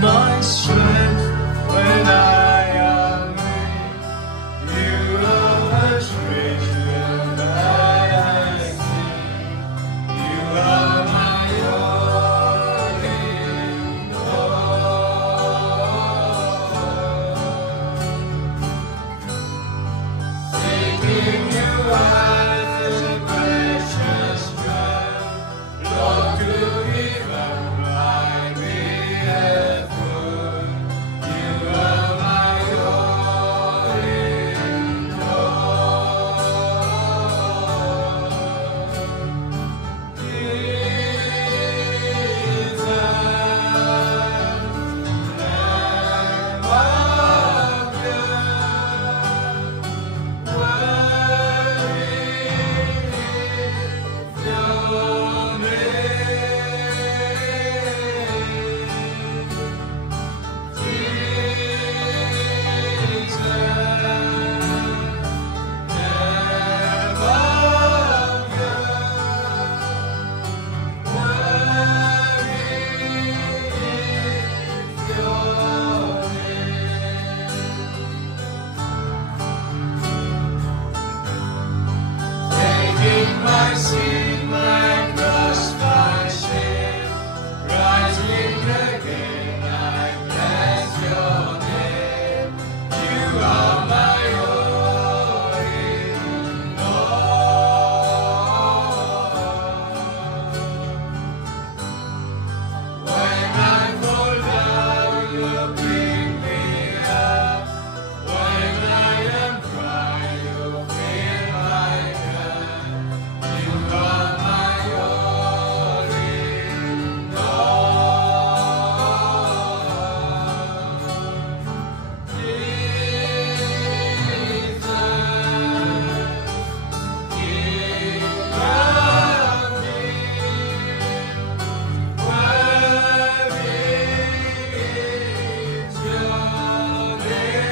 my strength when I am weak. You are the treasure that I see. You are my all in all. Seeking you as a precious gem, Lord, to give up my beloved. You are my all in all. Jesus, Lamb of God, worthy is your my sin, my cross, my shame, rising again, I bless your name. You are my all in all. When I fall down, you pick me up. When I am crying, you fill my cup. You are my all in all. Jesus, King of kings, worthy is your name.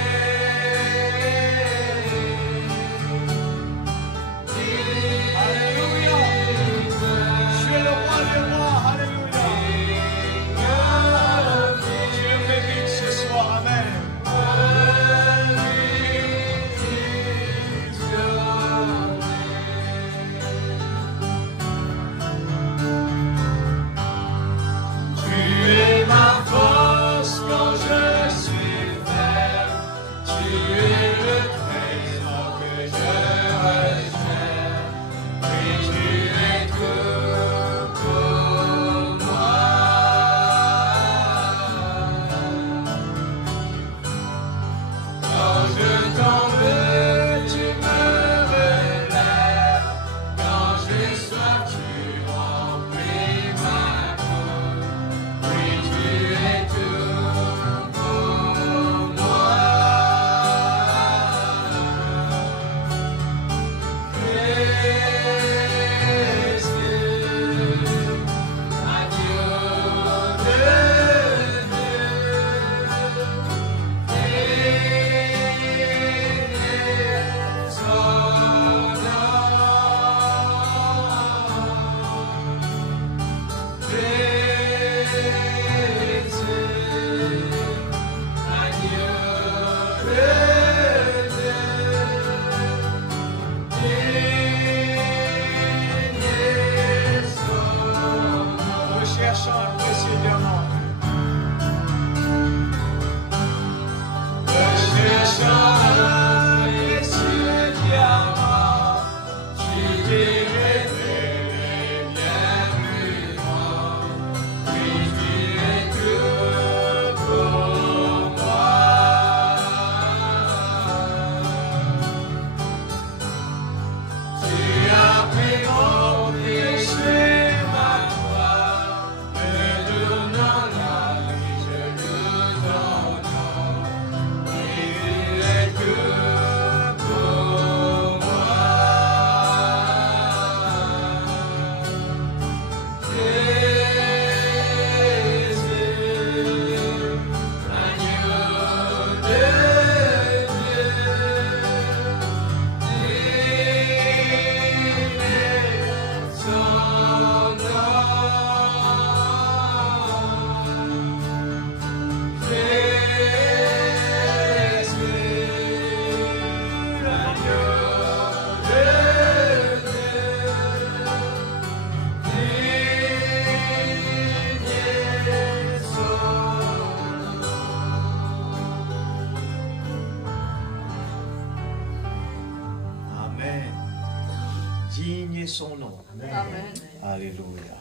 Alléluia. Tu es le roi des rois. Alléluia. Dieu bénisse ce soir. Amen. Tu es ma force quand je suis faible. Tu es le trésor que je recherche. Oui, tu es tout pour moi. Quand je tombe, tu me relèves. Quand j'ai soif, tu remplis ma coupe. Oui, tu es tout pour moi. digne est son nom. Amen. Alléluia.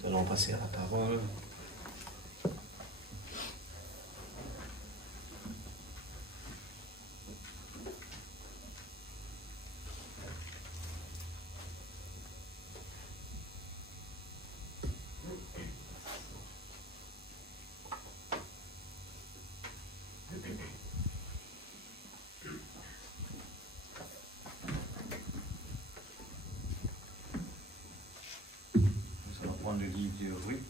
Nous allons passer à la parole. Le livre de Ruth.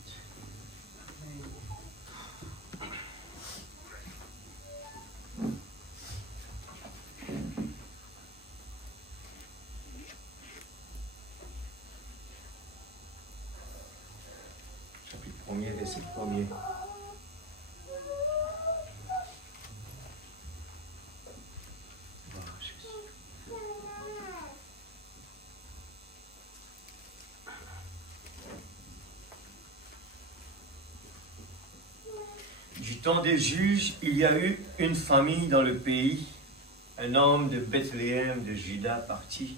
Chapitre 1er, verset 1er. Du temps des juges, il y a eu une famille dans le pays. Un homme de Bethléem de Juda partit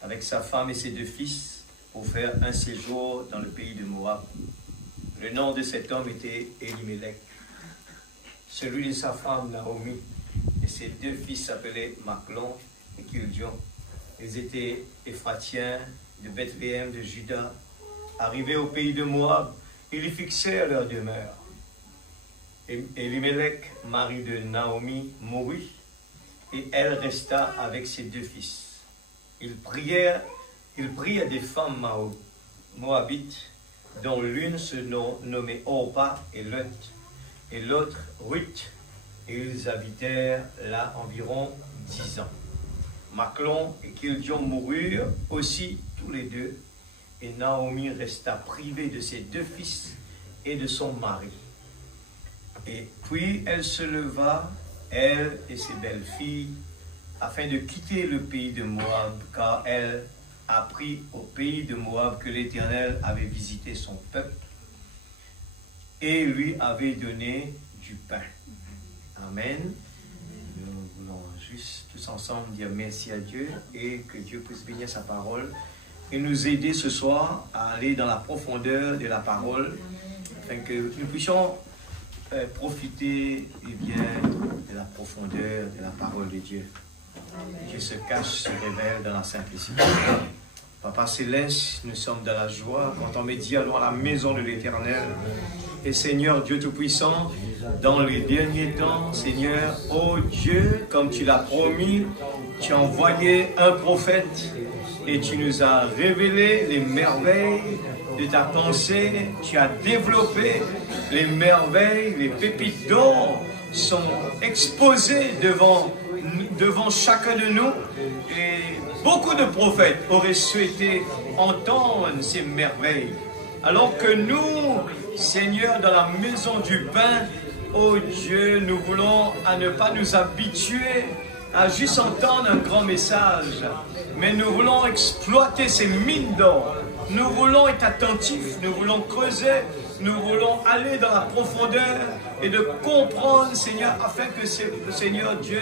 avec sa femme et ses 2 fils pour faire un séjour dans le pays de Moab. Le nom de cet homme était Elimelech. Celui de sa femme Naomi et ses 2 fils s'appelaient Machlon et Kildion. Ils étaient Éphratiens de Bethléem de Juda. Arrivés au pays de Moab, ils y fixèrent leur demeure. Elimelech, mari de Naomi, mourut, et elle resta avec ses 2 fils. Il prit des femmes moabites, dont l'une se nommait Orpa et l'autre Ruth, et ils habitèrent là environ 10 ans. Machlon et Kildion moururent aussi tous les 2, et Naomi resta privée de ses 2 fils et de son mari. Et puis elle se leva, elle et ses belles-filles, afin de quitter le pays de Moab, car elle apprit au pays de Moab que l'Éternel avait visité son peuple et lui avait donné du pain. Amen. Nous voulons juste tous ensemble dire merci à Dieu et que Dieu puisse bénir sa parole et nous aider ce soir à aller dans la profondeur de la parole, afin que nous puissions profiter bien de la profondeur de la parole de Dieu. Dieu se cache, se révèle dans la simplicité. Papa Céleste, nous sommes dans la joie quand on me dit allons à la maison de l'Éternel. Et Seigneur Dieu Tout-Puissant, dans les derniers temps, Seigneur, oh Dieu, comme tu l'as promis, tu as envoyé un prophète et tu nous as révélé les merveilles de ta pensée. Tu as développé les merveilles, les pépites d'or sont exposées devant chacun de nous. Et beaucoup de prophètes auraient souhaité entendre ces merveilles. Alors que nous, Seigneur, dans la maison du pain, oh Dieu, nous voulons à ne pas nous habituer à juste entendre un grand message, mais nous voulons exploiter ces mines d'or. Nous voulons être attentifs, nous voulons creuser, nous voulons aller dans la profondeur et de comprendre, Seigneur, afin que, Seigneur Dieu,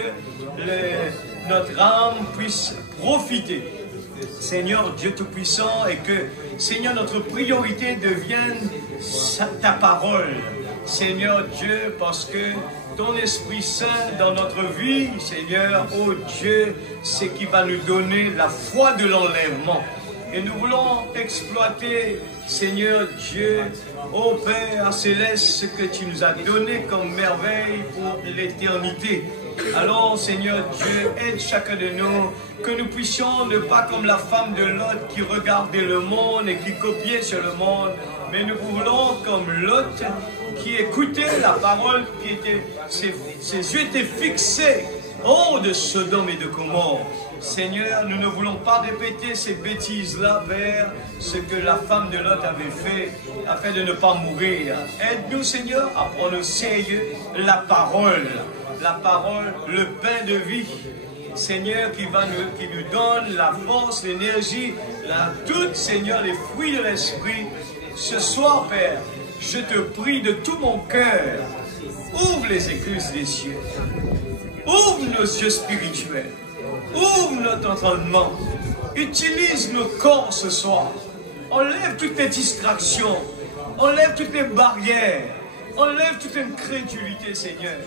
notre âme puisse profiter. Seigneur Dieu Tout-Puissant, et que, Seigneur, notre priorité devienne ta parole. Seigneur Dieu, parce que ton Esprit Saint dans notre vie, Seigneur, oh Dieu, c'est qui va nous donner la foi de l'enlèvement. Et nous voulons exploiter, Seigneur Dieu, ô Père Céleste, ce que tu nous as donné comme merveille pour l'éternité. Alors, Seigneur Dieu, aide chacun de nous, que nous puissions ne pas comme la femme de Lot qui regardait le monde et qui copiait sur le monde, mais nous voulons comme Lot qui écoutait la parole, qui était, ses yeux étaient fixés hors de Sodome et de Gomorrhe. Seigneur, nous ne voulons pas répéter ces bêtises-là, Père, ce que la femme de Lot avait fait, afin de ne pas mourir. Aide-nous, Seigneur, à prendre au sérieux la parole, le pain de vie. Seigneur, qui nous donne la force, l'énergie, tout, Seigneur, les fruits de l'Esprit. Ce soir, Père, je te prie de tout mon cœur, ouvre les écluses des cieux, ouvre nos yeux spirituels, ouvre notre entendement Utilise nos corps ce soir. Enlève toutes les distractions. Enlève toutes les barrières. Enlève toute incrédulité, Seigneur.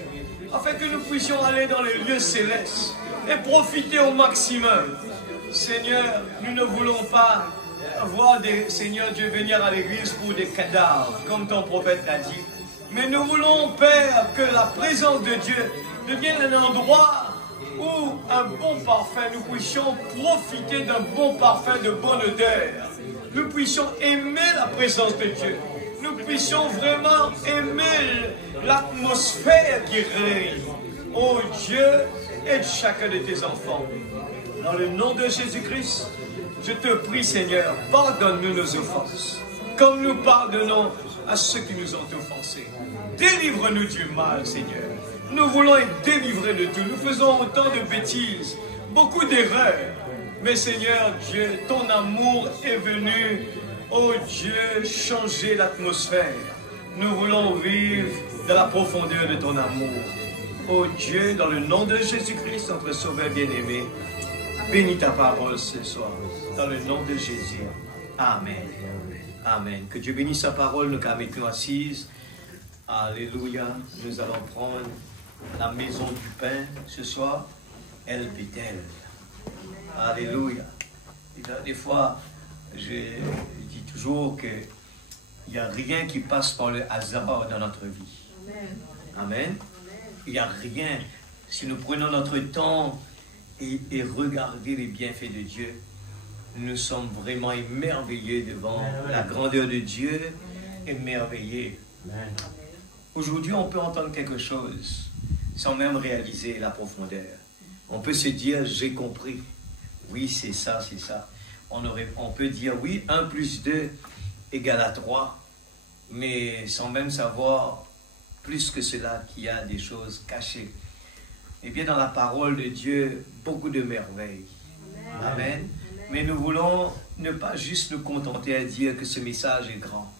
Afin que nous puissions aller dans les lieux célestes et profiter au maximum. Seigneur, nous ne voulons pas voir des Seigneur Dieu venir à l'église pour des cadavres, comme ton prophète l'a dit. Mais nous voulons, Père, que la présence de Dieu devienne un endroit où un bon parfum, nous puissions profiter d'un bon parfum, de bonne odeur. Nous puissions aimer la présence de Dieu. Nous puissions vraiment aimer l'atmosphère qui règne. Oh Dieu, aide chacun de tes enfants. Dans le nom de Jésus-Christ, je te prie, Seigneur, pardonne-nous nos offenses, comme nous pardonnons à ceux qui nous ont offensés. Délivre-nous du mal, Seigneur. Nous voulons être délivrés de tout. Nous faisons autant de bêtises, beaucoup d'erreurs. Mais Seigneur Dieu, ton amour est venu, oh Dieu, changer l'atmosphère. Nous voulons vivre dans la profondeur de ton amour. Oh Dieu, dans le nom de Jésus-Christ, notre Sauveur bien-aimé, bénis ta parole ce soir. Dans le nom de Jésus. Amen. Amen. Que Dieu bénisse sa parole, nous mettons assises. Alléluia. Nous allons prendre la maison du pain ce soir. El Bethel. Alléluia. Des fois, je dis toujours qu'il n'y a rien qui passe par le hasard dans notre vie. Amen. Il n'y a rien. Si nous prenons notre temps et regardons les bienfaits de Dieu, nous sommes vraiment émerveillés devant la grandeur de Dieu, émerveillés. Aujourd'hui, on peut entendre quelque chose sans même réaliser la profondeur. On peut se dire, j'ai compris. Oui, c'est ça, c'est ça. On peut dire, oui, 1 plus 2 égale à 3, mais sans même savoir plus que cela qu'il y a des choses cachées. Et bien, dans la parole de Dieu, beaucoup de merveilles. Amen. Mais nous voulons ne pas juste nous contenter à dire que ce message est grand.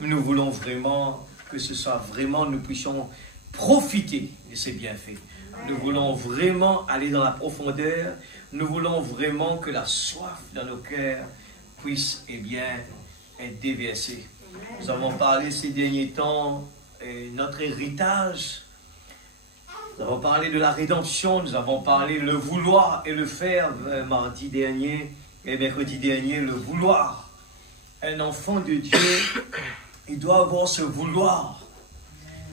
Nous voulons vraiment que ce soit vraiment, nous puissions profiter de ces bienfaits. Nous voulons vraiment aller dans la profondeur. Nous voulons vraiment que la soif dans nos cœurs puisse, eh bien, être déversée. Nous avons parlé ces derniers temps, notre héritage. Nous avons parlé de la rédemption. Nous avons parlé le vouloir et le faire mardi dernier et mercredi dernier, le vouloir. Un enfant de Dieu, il doit avoir ce vouloir.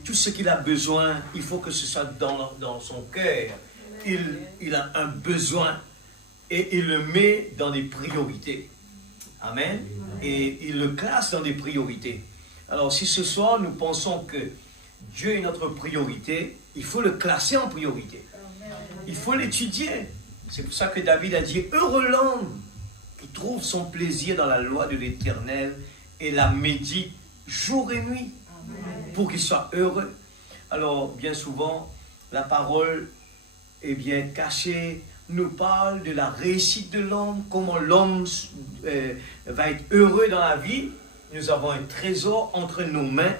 Tout ce qu'il a besoin, il faut que ce soit dans son cœur. Il a un besoin et il le met dans des priorités. Amen. Et il le classe dans des priorités. Alors si ce soir nous pensons que Dieu est notre priorité, il faut le classer en priorité. Il faut l'étudier. C'est pour ça que David a dit, heureux l'homme qui trouve son plaisir dans la loi de l'Éternel et la médite jour et nuit. Pour qu'il soit heureux. Alors, bien souvent, la parole, eh bien, cachée, nous parle de la réussite de l'homme, comment l'homme va être heureux dans la vie. Nous avons un trésor entre nos mains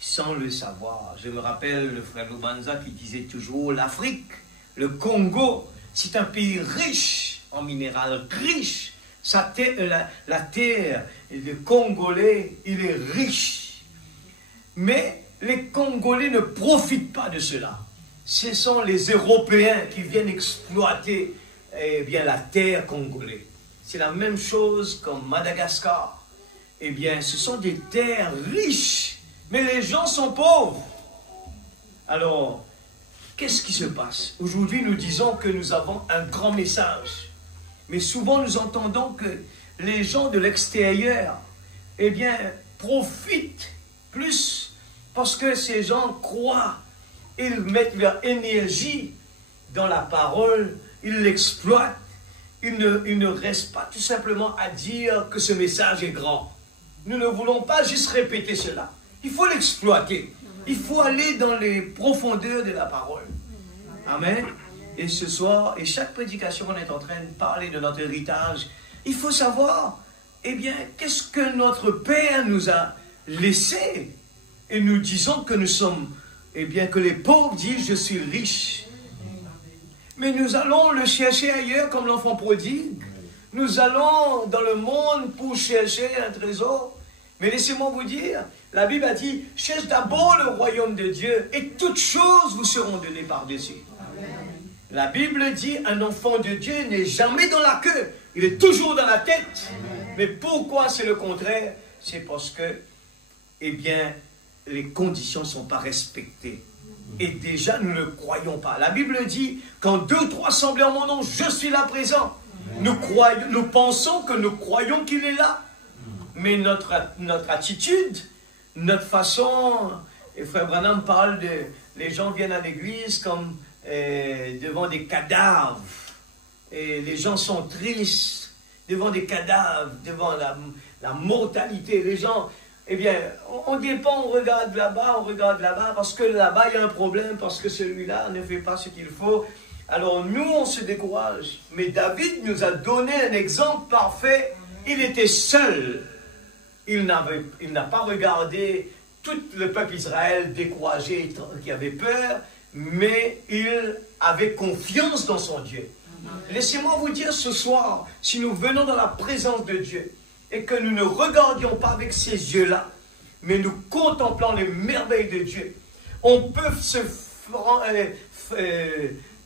sans le savoir. Je me rappelle le frère Lubanza qui disait toujours, l'Afrique, le Congo, c'est un pays riche en minéral, riche. La terre des Congolais, il est riche. Mais les Congolais ne profitent pas de cela. Ce sont les Européens qui viennent exploiter eh bien, la terre congolaise. C'est la même chose comme Madagascar. Eh bien, ce sont des terres riches, mais les gens sont pauvres. Alors, qu'est-ce qui se passe? Aujourd'hui, nous disons que nous avons un grand message. Mais souvent, nous entendons que les gens de l'extérieur, eh bien, profitent plus parce que ces gens croient, ils mettent leur énergie dans la parole, ils l'exploitent, ils ne restent pas tout simplement à dire que ce message est grand. Nous ne voulons pas juste répéter cela. Il faut l'exploiter. Il faut aller dans les profondeurs de la parole. Amen. Et ce soir, et chaque prédication, on est en train de parler de notre héritage. Il faut savoir, eh bien, qu'est-ce que notre Père nous a laissé. Et nous disons que nous sommes, eh bien, que les pauvres disent, je suis riche. Mais nous allons le chercher ailleurs comme l'enfant prodigue. Nous allons dans le monde pour chercher un trésor. Mais laissez-moi vous dire, la Bible a dit, cherche d'abord le royaume de Dieu et toutes choses vous seront données par-dessus. La Bible dit, un enfant de Dieu n'est jamais dans la queue, il est toujours dans la tête. Mais pourquoi c'est le contraire? C'est parce que, eh bien, les conditions ne sont pas respectées. Et déjà, nous ne le croyons pas. La Bible dit, quand 2 ou 3 semblent en mon nom, je suis là présent. Nous pensons que nous croyons qu'il est là. Mais notre attitude, notre façon, et Frère Branham parle de, les gens viennent à l'église comme devant des cadavres. Et les gens sont tristes devant des cadavres, devant la mortalité. Les gens, eh bien, on ne dit pas on regarde là-bas, parce que là-bas il y a un problème, parce que celui-là ne fait pas ce qu'il faut. Alors nous, on se décourage. Mais David nous a donné un exemple parfait. Il était seul. Il n'a pas regardé tout le peuple Israël découragé, qui avait peur, mais il avait confiance dans son Dieu. Laissez-moi vous dire ce soir, si nous venons dans la présence de Dieu, et que nous ne regardions pas avec ces yeux-là, mais nous contemplons les merveilles de Dieu, on peut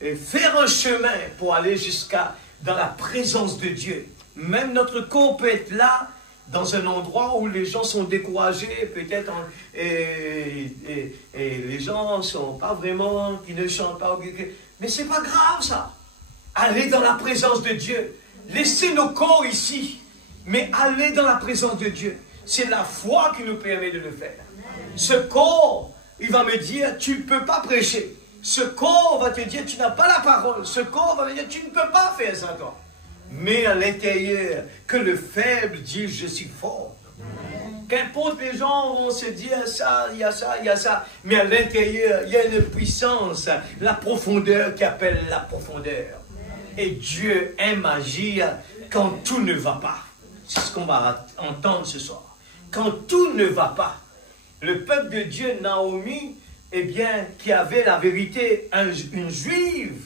faire un chemin pour aller jusqu'à dans la présence de Dieu. Même notre corps peut être là, dans un endroit où les gens sont découragés, peut-être, et les gens ne sont pas vraiment, qui ne chantent pas. Mais ce n'est pas grave ça. Allez dans la présence de Dieu. Laissez nos corps ici, mais allez dans la présence de Dieu. C'est la foi qui nous permet de le faire. Ce corps, il va me dire, tu ne peux pas prêcher. Ce corps va te dire, tu n'as pas la parole. Ce corps va me dire, tu ne peux pas faire ça, toi. Mais à l'intérieur, que le faible dise, je suis fort. Qu'importe, les gens vont se dire, ça, il y a ça, il y a ça. Mais à l'intérieur, il y a une puissance, la profondeur qui appelle la profondeur. Et Dieu aime agir quand tout ne va pas. C'est ce qu'on va entendre ce soir. Quand tout ne va pas. Le peuple de Dieu, Naomi, eh bien, qui avait la vérité, une juive,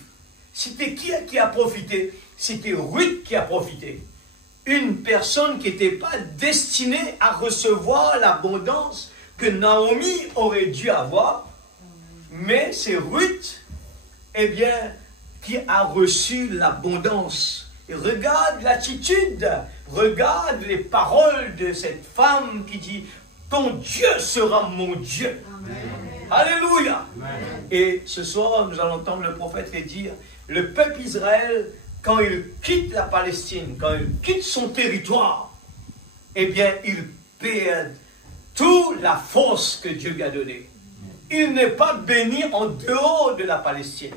c'était qui a profité? C'était Ruth qui a profité. Une personne qui n'était pas destinée à recevoir l'abondance que Naomi aurait dû avoir. Mais c'est Ruth, eh bien, qui a reçu l'abondance. Et regarde l'attitude, regarde les paroles de cette femme qui dit, ton Dieu sera mon Dieu. Amen. Alléluia. Amen. Et ce soir, nous allons entendre le prophète le dire, le peuple Israël, quand il quitte la Palestine, quand il quitte son territoire, eh bien, il perd toute la force que Dieu lui a donnée. Il n'est pas béni en dehors de la Palestine.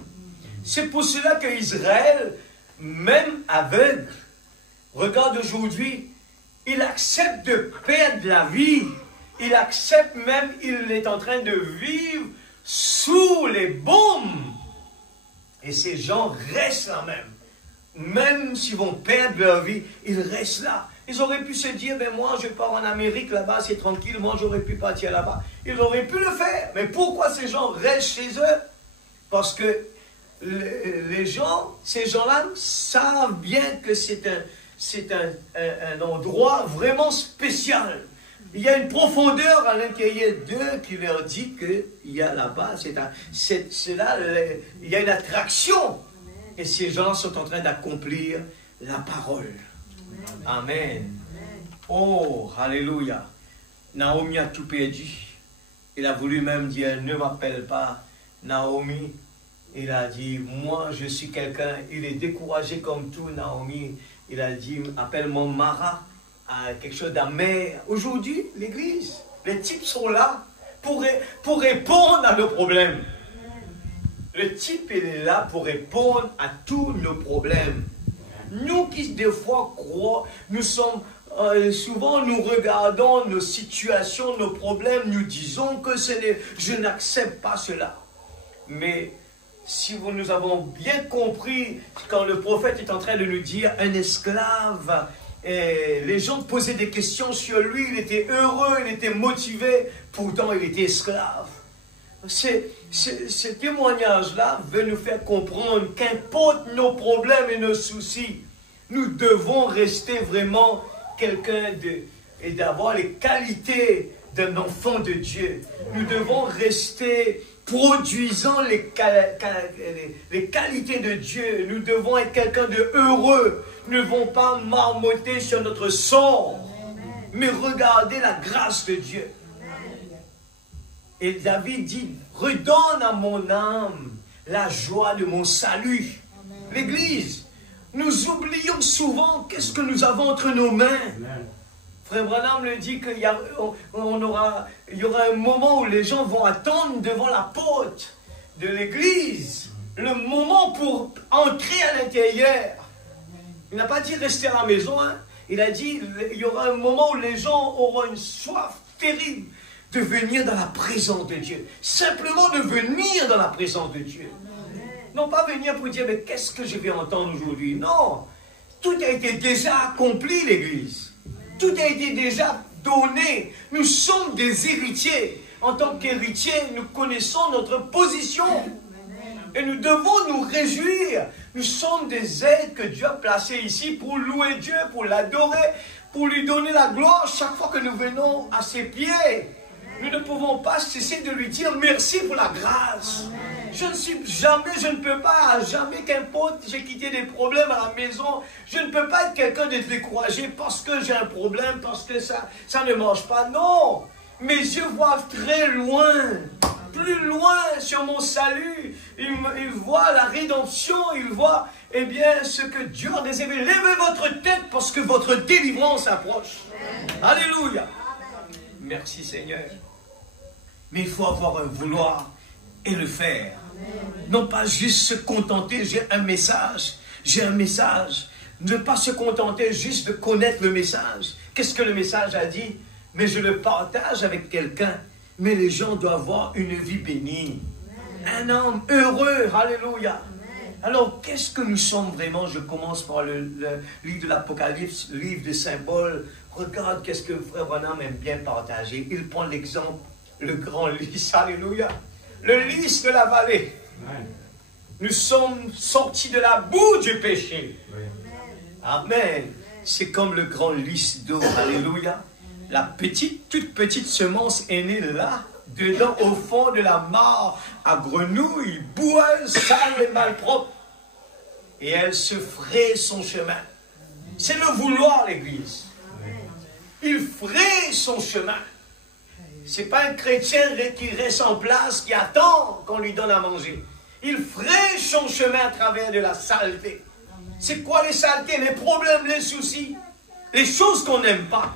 C'est pour cela qu'Israël, même aveugle, regarde aujourd'hui, il accepte de perdre la vie. Il accepte même, il est en train de vivre sous les bombes. Et ces gens restent là même. Même s'ils vont perdre leur vie, ils restent là. Ils auraient pu se dire, ben moi je pars en Amérique, là-bas c'est tranquille, moi j'aurais pu partir là-bas. Ils auraient pu le faire. Mais pourquoi ces gens restent chez eux? Parce que les gens, ces gens-là savent bien que c'est un endroit vraiment spécial. Il y a une profondeur à l'intérieur d'eux qui leur dit qu'il y a là-bas, il y a une attraction. Et ces gens sont en train d'accomplir la parole. Amen. Oh, alléluia. Naomi a tout perdu. Il a voulu même dire, ne m'appelle pas Naomi. Il a dit, moi je suis quelqu'un. Il est découragé comme tout, Naomi. Il a dit, appelle-moi Mara. Quelque chose d'amer. Aujourd'hui, l'église, les types sont là pour répondre à nos problèmes. Le type est là pour répondre à tous nos problèmes. Nous qui des fois croient, nous sommes souvent nous regardons nos situations, nos problèmes, nous disons que je n'accepte pas cela. Mais si nous avons bien compris quand le prophète est en train de nous dire un esclave. Et les gens posaient des questions sur lui, il était heureux, il était motivé, pourtant il était esclave. Ce témoignage-là veut nous faire comprendre qu'importe nos problèmes et nos soucis, Nous devons rester vraiment quelqu'un et d'avoir les qualités d'un enfant de Dieu. Nous devons rester produisant les qualités de Dieu. Nous devons être quelqu'un de heureux. Nous ne devons pas marmotter sur notre sort, mais regarder la grâce de Dieu. Et David dit, redonne à mon âme la joie de mon salut. L'Église, nous oublions souvent qu'est-ce que nous avons entre nos mains. Frère Branham le dit qu'il y aura un moment où les gens vont attendre devant la porte de l'église, le moment pour entrer à l'intérieur. Il n'a pas dit rester à la maison, hein. Il a dit il y aura un moment où les gens auront une soif terrible de venir dans la présence de Dieu. Simplement de venir dans la présence de Dieu. Non pas venir pour dire mais qu'est-ce que je vais entendre aujourd'hui. Non, tout a été déjà accompli, l'église. Tout a été déjà donné. Nous sommes des héritiers. En tant qu'héritiers, nous connaissons notre position. Et nous devons nous réjouir. Nous sommes des êtres que Dieu a placés ici pour louer Dieu, pour l'adorer, pour lui donner la gloire chaque fois que nous venons à ses pieds. Nous ne pouvons pas cesser de lui dire merci pour la grâce. Je ne peux pas, jamais qu'importe, j'ai quitté des problèmes à la maison, je ne peux pas être quelqu'un de découragé parce que j'ai un problème, parce que ça ne marche pas. Non, mes yeux voient très loin, plus loin sur mon salut. Ils voient la rédemption, ils voient, eh bien, ce que Dieu a réservé. Levez votre tête parce que votre délivrance approche. Alléluia. Merci Seigneur. Mais il faut avoir un vouloir et le faire. Non pas juste se contenter, j'ai un message. Ne pas se contenter juste de connaître le message. Qu'est-ce que le message a dit? Mais je le partage avec quelqu'un. Mais les gens doivent avoir une vie bénie. Un homme heureux, alléluia. Alors, qu'est-ce que nous sommes vraiment? Je commence par le livre de l'Apocalypse, le livre de Saint Paul. Regarde qu'est-ce que Frère Branham aime bien partager. Il prend l'exemple, le grand lys, alléluia. Le lys de la vallée. Nous sommes sortis de la boue du péché. Amen. C'est comme le grand lys d'eau, alléluia. La toute petite semence est née là, dedans, au fond de la mare, à grenouille, boueuse, sale et malpropre. Et elle se fraye son chemin. C'est le vouloir, l'Église. Il fraye son chemin. Ce n'est pas un chrétien qui reste en place, qui attend qu'on lui donne à manger. Il fraye son chemin à travers de la saleté. C'est quoi les saletés, les problèmes, les soucis, les choses qu'on n'aime pas.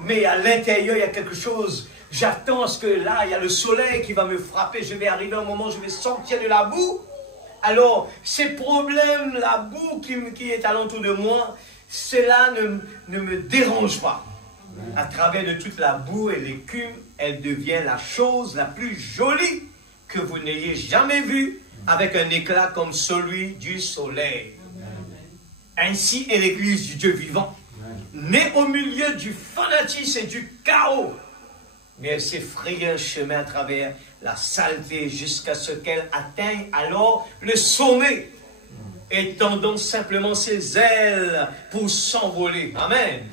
Mais à l'intérieur, il y a quelque chose. J'attends à ce que là, il y a le soleil qui va me frapper. Je vais arriver à un moment où je vais sortir de la boue. Alors, ces problèmes, la boue qui est alentour de moi, cela ne me dérange pas. À travers de toute la boue et l'écume, elle devient la chose la plus jolie que vous n'ayez jamais vue, avec un éclat comme celui du soleil. Ainsi est l'Église du Dieu vivant, née au milieu du fanatisme et du chaos. Mais elle s'est frayée un chemin à travers la saleté jusqu'à ce qu'elle atteigne alors le sommet, étendant simplement ses ailes pour s'envoler. Amen.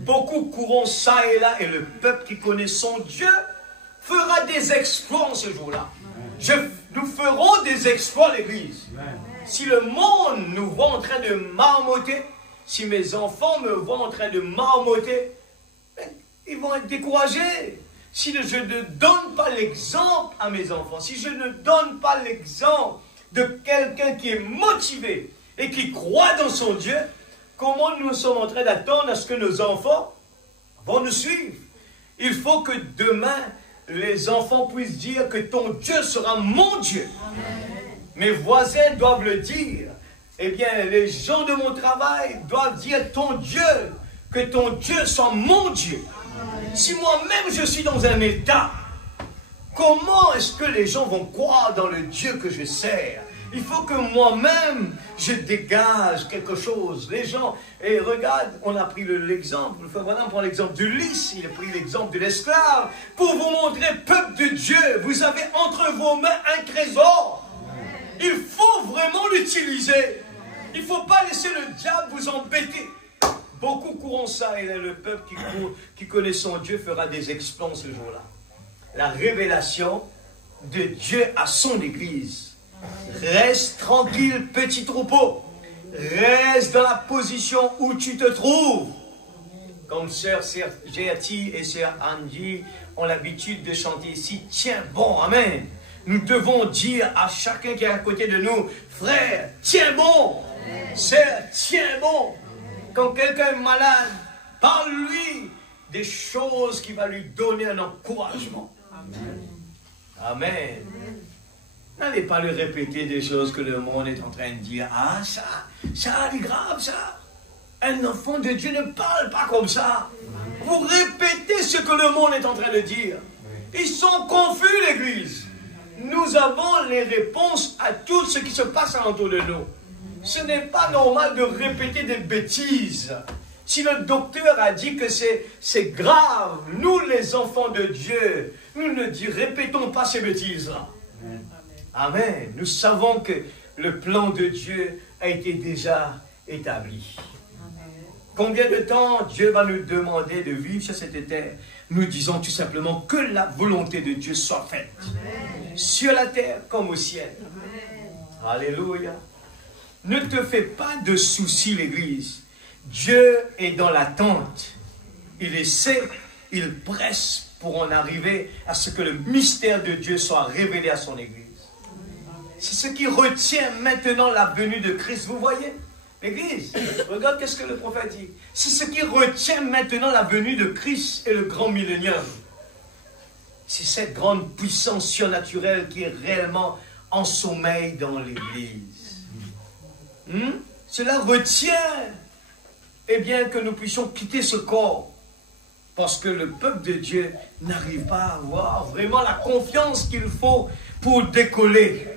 Beaucoup courront ça et là, et le peuple qui connaît son Dieu fera des exploits ce jour-là. Nous ferons des exploits, l'Église. Si le monde nous voit en train de marmotter, si mes enfants me voient en train de marmotter, ils vont être découragés. Si je ne donne pas l'exemple à mes enfants, si je ne donne pas l'exemple de quelqu'un qui est motivé et qui croit dans son Dieu, comment nous sommes en train d'attendre à ce que nos enfants vont nous suivre? Il faut que demain, les enfants puissent dire que ton Dieu sera mon Dieu. Amen. Mes voisins doivent le dire. Eh bien, les gens de mon travail doivent dire ton Dieu, que ton Dieu soit mon Dieu. Amen. Si moi-même je suis dans un état, comment est-ce que les gens vont croire dans le Dieu que je sers? Il faut que moi-même, je dégage quelque chose. Les gens, et regarde, on a pris l'exemple, le frère Branham prend l'exemple du lys, il a pris l'exemple de l'esclave, pour vous montrer, peuple de Dieu, vous avez entre vos mains un trésor. Il faut vraiment l'utiliser. Il ne faut pas laisser le diable vous embêter. Beaucoup courront ça et le peuple qui connaît son Dieu fera des exploits ce jour-là. La révélation de Dieu à son Église. Reste tranquille, petit troupeau. Reste dans la position où tu te trouves. Comme sœur Gertie et sœur Angie ont l'habitude de chanter ici, tiens bon, amen. Nous devons dire à chacun qui est à côté de nous, frère, tiens bon, sœur, tiens bon. Quand quelqu'un est malade, parle-lui des choses qui vont lui donner un encouragement. Amen. Amen. N'allez pas lui répéter des choses que le monde est en train de dire. Ah, ça c'est grave, ça. Un enfant de Dieu ne parle pas comme ça. Vous répétez ce que le monde est en train de dire. Ils sont confus, l'Église. Nous avons les réponses à tout ce qui se passe autour de nous. Ce n'est pas normal de répéter des bêtises. Si le docteur a dit que c'est grave, nous les enfants de Dieu, nous ne répétons pas ces bêtises-là. Amen. Nous savons que le plan de Dieu a été déjà établi. Combien de temps Dieu va nous demander de vivre sur cette terre? Nous disons tout simplement que la volonté de Dieu soit faite. Amen. Sur la terre comme au ciel. Amen. Alléluia. Ne te fais pas de soucis, l'Église. Dieu est dans l'attente. Il essaie, il presse pour en arriver à ce que le mystère de Dieu soit révélé à son Église. C'est ce qui retient maintenant la venue de Christ. Vous voyez? L'Église, regarde qu'est-ce que le prophète dit. C'est ce qui retient maintenant la venue de Christ et le grand millénium. C'est cette grande puissance surnaturelle qui est réellement en sommeil dans l'Église. Cela retient que nous puissions quitter ce corps. Parce que le peuple de Dieu n'arrive pas à avoir vraiment la confiance qu'il faut pour décoller.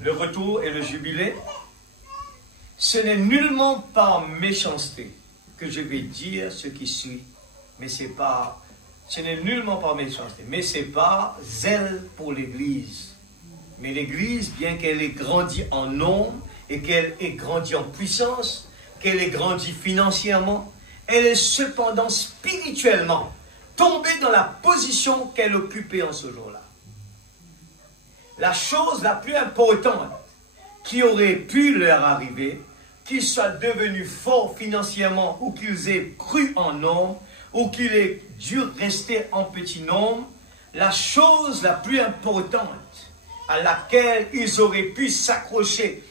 Le retour et le jubilé. Ce n'est nullement par méchanceté que je vais dire ce qui suit, mais ce n'est nullement par méchanceté, mais c'est par zèle pour l'Église. Mais l'Église, bien qu'elle ait grandi en nombre et qu'elle ait grandi en puissance, qu'elle ait grandi financièrement, elle est cependant spirituellement tombée dans la position qu'elle occupait en ce jour-là. La chose la plus importante qui aurait pu leur arriver, qu'ils soient devenus forts financièrement ou qu'ils aient cru en nombre ou qu'ils aient dû rester en petit nombre, la chose la plus importante à laquelle ils auraient pu s'accrocher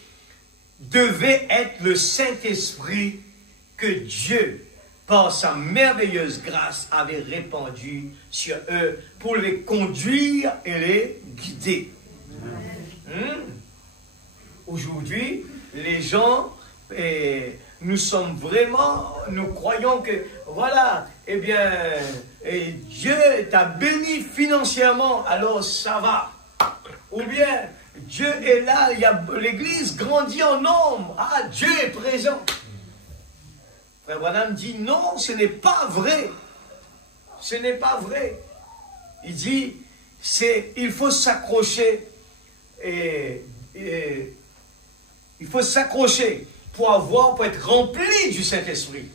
devait être le Saint-Esprit que Dieu, par sa merveilleuse grâce, avait répandu sur eux pour les conduire et les guider. Aujourd'hui, les gens, nous croyons que, voilà, Dieu t'a béni financièrement, alors ça va. Ou bien, Dieu est là, l'Église grandit en nombre, ah, Dieu est présent. Frère Branham dit, non, ce n'est pas vrai. Ce n'est pas vrai. Il dit, il faut s'accrocher il faut s'accrocher pour être rempli du Saint-Esprit.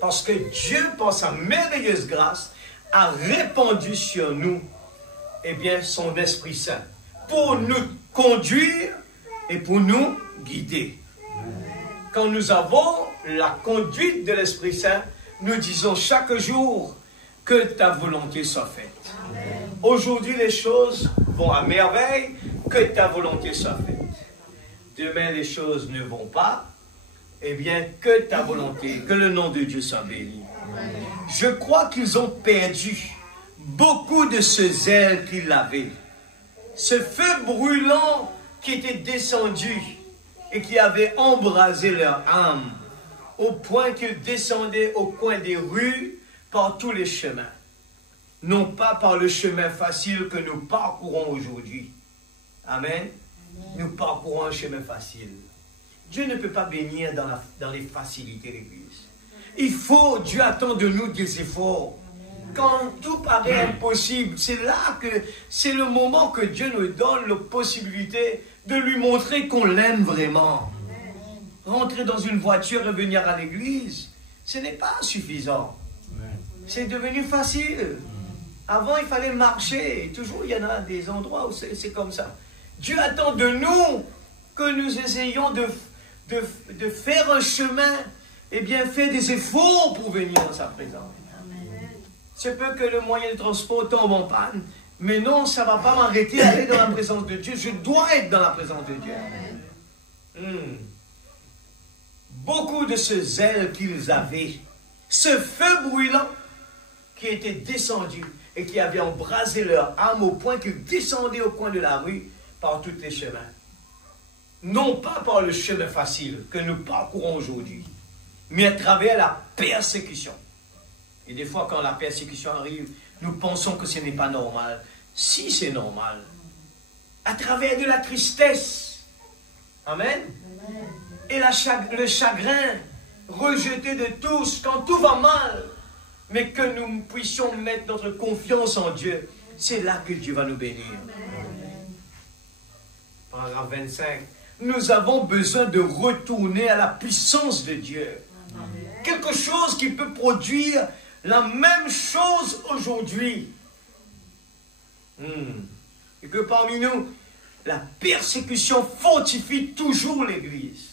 Parce que Dieu, par sa merveilleuse grâce, a répandu sur nous, son Esprit Saint, pour nous conduire et pour nous guider. Quand nous avons la conduite de l'Esprit Saint, nous disons chaque jour que ta volonté soit faite. Aujourd'hui, les choses vont à merveille, que ta volonté soit faite. Demain, les choses ne vont pas, que ta volonté, que le nom de Dieu soit béni. Je crois qu'ils ont perdu beaucoup de ce zèle qu'ils avaient. Ce feu brûlant qui était descendu et qui avait embrasé leur âme, au point qu'ils descendaient au coin des rues par tous les chemins. Non pas par le chemin facile que nous parcourons aujourd'hui. Amen. Nous parcourons un chemin facile. Dieu ne peut pas bénir dans les facilités, l'Église. Dieu attend de nous des efforts. Quand tout paraît impossible, c'est là que c'est le moment que Dieu nous donne la possibilité de lui montrer qu'on l'aime vraiment. Rentrer dans une voiture et venir à l'église, ce n'est pas suffisant. C'est devenu facile. Avant, il fallait marcher. Toujours, il y en a des endroits où c'est comme ça. Dieu attend de nous que nous essayons de faire un chemin, et bien faire des efforts pour venir dans sa présence. C'est peu que le moyen de transport tombe en panne, mais non, ça ne va pas m'arrêter d'aller dans la présence de Dieu. Je dois être dans la présence de Dieu. Beaucoup de ce zèle qu'ils avaient, ce feu brûlant qui était descendu et qui avait embrasé leur âme au point qu'ils descendaient au coin de la rue par tous les chemins. Non pas par le chemin facile que nous parcourons aujourd'hui, mais à travers la persécution. Et des fois, quand la persécution arrive, nous pensons que ce n'est pas normal. Si, c'est normal. À travers de la tristesse. Amen. Et le chagrin, rejeté de tous, quand tout va mal, mais que nous puissions mettre notre confiance en Dieu, c'est là que Dieu va nous bénir. Paragraphe 25. Nous avons besoin de retourner à la puissance de Dieu. Quelque chose qui peut produire la même chose aujourd'hui. Et que parmi nous, la persécution fortifie toujours l'Église.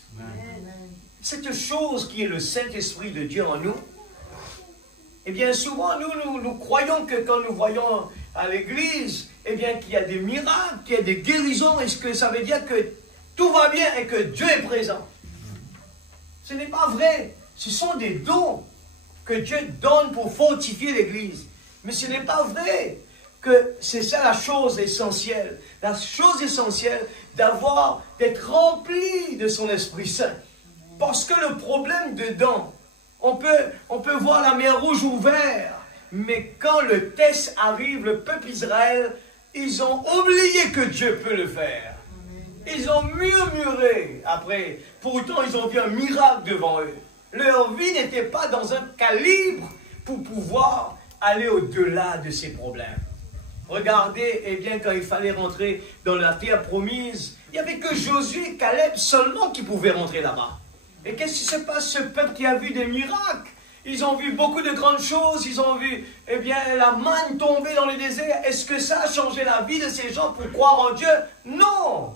Cette chose qui est le Saint-Esprit de Dieu en nous, eh bien souvent nous croyons que quand nous voyons à l'Église, eh bien qu'il y a des miracles, qu'il y a des guérisons, est-ce que ça veut dire que tout va bien et que Dieu est présent? Ce n'est pas vrai. Ce sont des dons que Dieu donne pour fortifier l'Église. Mais ce n'est pas vrai que c'est ça la chose essentielle. La chose essentielle d'être rempli de son Esprit Saint. Parce que le problème dedans, on peut voir la mer rouge ouverte, mais quand le test arrive, le peuple Israël, ils ont oublié que Dieu peut le faire. Ils ont murmuré après. Pourtant, ils ont vu un miracle devant eux. Leur vie n'était pas dans un calibre pour pouvoir aller au-delà de ces problèmes. Regardez, eh bien, quand il fallait rentrer dans la terre promise, il n'y avait que Josué et Caleb seulement qui pouvaient rentrer là-bas. Et qu'est-ce qui se passe? Ce peuple qui a vu des miracles, ils ont vu beaucoup de grandes choses, ils ont vu, eh bien, la manne tomber dans le désert. Est-ce que ça a changé la vie de ces gens pour croire en Dieu? Non!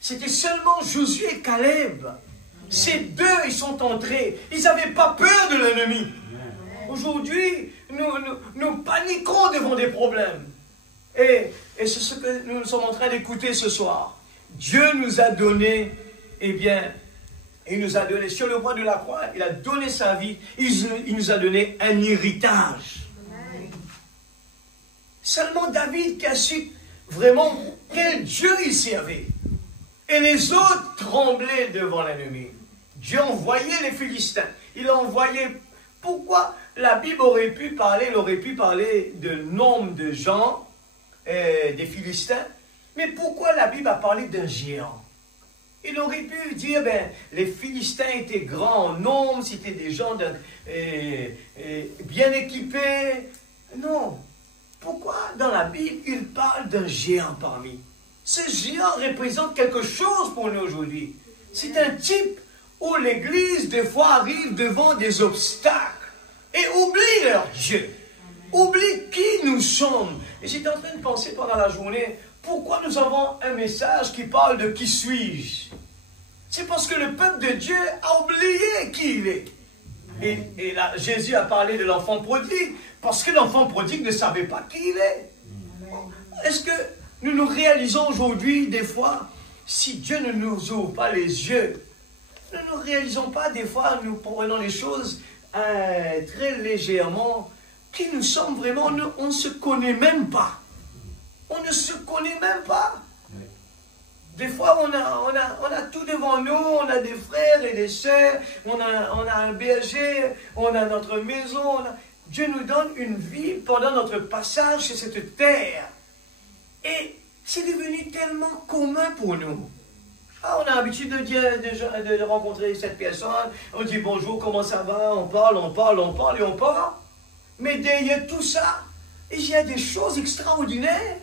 C'était seulement Josué et Caleb. Ces deux, ils sont entrés. Ils n'avaient pas peur de l'ennemi. Aujourd'hui, nous paniquons devant des problèmes. Et c'est ce que nous sommes en train d'écouter ce soir. Dieu nous a donné, eh bien, il nous a donné, sur le bois de la croix, il a donné sa vie, il nous a donné un héritage. Seulement David qui a su vraiment quel Dieu il servait. Et les autres tremblaient devant l'ennemi. Dieu envoyait les Philistins. Il a envoyé... Pourquoi la Bible aurait pu parler de nombre de gens, des Philistins, mais pourquoi la Bible a parlé d'un géant? Il aurait pu dire, les Philistins étaient grands en nombre, c'était des gens bien équipés. Non. Pourquoi dans la Bible, il parle d'un géant parmi? Ce géant représente quelque chose pour nous aujourd'hui. C'est un type où l'Église, des fois, arrive devant des obstacles et oublie leur Dieu, oublie qui nous sommes. Et j'étais en train de penser pendant la journée, pourquoi nous avons un message qui parle de qui suis-je? C'est parce que le peuple de Dieu a oublié qui il est. Et là, Jésus a parlé de l'enfant prodigue, parce que l'enfant prodigue ne savait pas qui il est. Est-ce que nous réalisons aujourd'hui, des fois, si Dieu ne nous ouvre pas les yeux, nous ne réalisons pas, des fois, nous prenons les choses très légèrement, qui nous sommes vraiment, on ne se connaît même pas. On ne se connaît même pas. Des fois, on a tout devant nous, on a des frères et des sœurs, on a un berger, on a notre maison. Dieu nous donne une vie pendant notre passage sur cette terre. Et c'est devenu tellement commun pour nous. On a l'habitude de rencontrer cette personne, on dit bonjour, comment ça va, on parle et on part. Mais derrière tout ça, il y a des choses extraordinaires.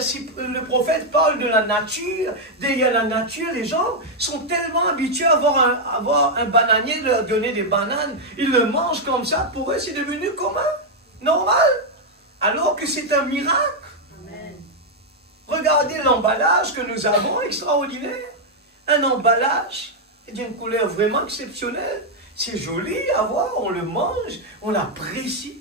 si le prophète parle de la nature, derrière la nature, les gens sont tellement habitués à avoir un bananier, leur donner des bananes, ils le mangent comme ça, pour eux c'est devenu commun, normal, alors que c'est un miracle. Amen. Regardez l'emballage que nous avons, extraordinaire. Un emballage d'une couleur vraiment exceptionnelle. C'est joli à voir, on le mange, on l'apprécie.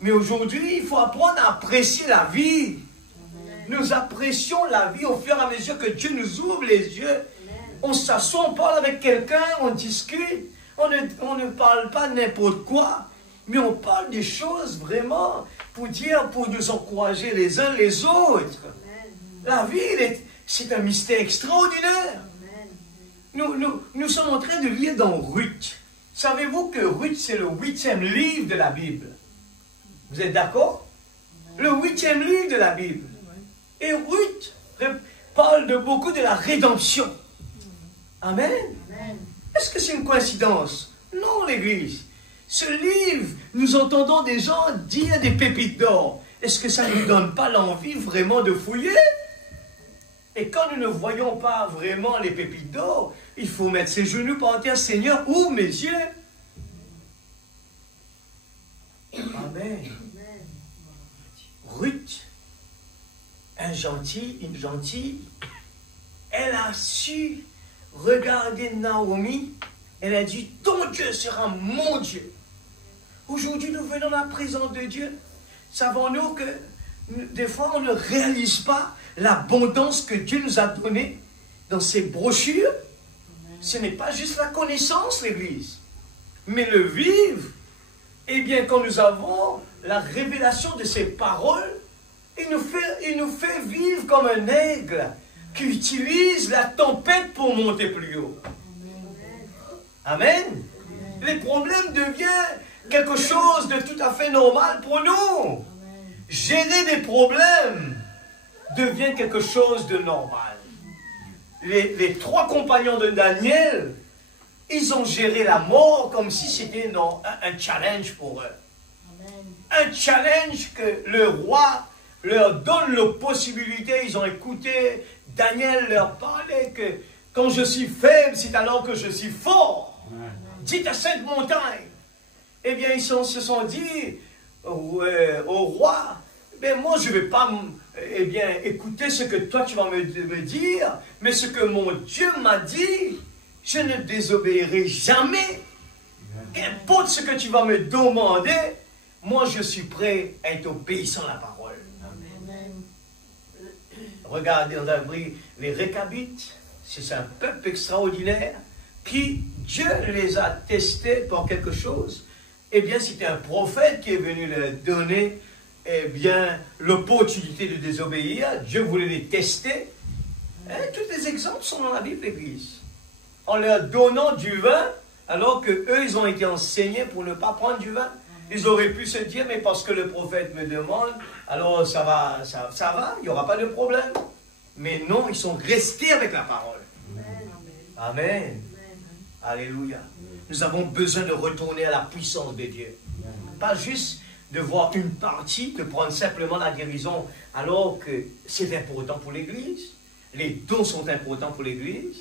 Mais aujourd'hui, il faut apprendre à apprécier la vie. Amen. Nous apprécions la vie au fur et à mesure que Dieu nous ouvre les yeux. Amen. On s'assoit, on parle avec quelqu'un, on discute. On ne parle pas n'importe quoi. Mais on parle des choses vraiment pour nous encourager les uns les autres. Amen. La vie, c'est un mystère extraordinaire. Amen. Nous sommes en train de lire dans Ruth. Savez-vous que Ruth, c'est le 8e livre de la Bible? Vous êtes d'accord? Le 8e livre de la Bible. Et Ruth parle de beaucoup de la rédemption. Amen. Amen. Est-ce que c'est une coïncidence? Non, l'Église. Ce livre, nous entendons des gens dire des pépites d'or. Est-ce que ça ne nous donne pas l'envie vraiment de fouiller? Et quand nous ne voyons pas vraiment les pépites d'or, il faut mettre ses genoux pour dire, Seigneur, ouvre mes yeux. Amen. Amen. Ruth, une gentille, elle a su regarder Naomi, elle a dit, ton Dieu sera mon Dieu. Aujourd'hui, nous venons dans la présence de Dieu. Savons-nous que des fois, on ne réalise pas l'abondance que Dieu nous a donnée dans ses brochures? Ce n'est pas juste la connaissance, l'Église, mais le vivre. Eh bien, quand nous avons la révélation de ses paroles, il nous fait vivre comme un aigle qui utilise la tempête pour monter plus haut. Amen. Les problèmes deviennent quelque chose de tout à fait normal pour nous. Gérer des problèmes devient quelque chose de normal. Les 3 compagnons de Daniel, ils ont géré la mort comme si c'était un challenge pour eux. Un challenge que le roi leur donne la possibilité. Ils ont écouté Daniel leur parler que quand je suis faible, c'est alors que je suis fort. Dites à cette montagne. Eh bien, ils se sont dit au roi, ben moi je ne vais pas écouter ce que toi tu vas me dire, mais ce que mon Dieu m'a dit, je ne désobéirai jamais. Qu'importe ce que tu vas me demander, moi je suis prêt à être obéissant à la parole. Amen. Regardez, on a pris les Récabites, c'est un peuple extraordinaire qui, Dieu les a testés pour quelque chose. Eh bien, c'était un prophète qui est venu leur donner, eh bien, l'opportunité de désobéir. Dieu voulait les tester. Tous les exemples sont dans la Bible, l'Église. En leur donnant du vin, alors qu'eux, ils ont été enseignés pour ne pas prendre du vin. Ils auraient pu se dire, mais parce que le prophète me demande, alors ça va, il n'y aura pas de problème. Mais non, ils sont restés avec la parole. Amen. Alléluia. Nous avons besoin de retourner à la puissance de Dieu. Pas juste de voir une partie, de prendre simplement la guérison, alors que c'est important pour l'Église. Les dons sont importants pour l'Église.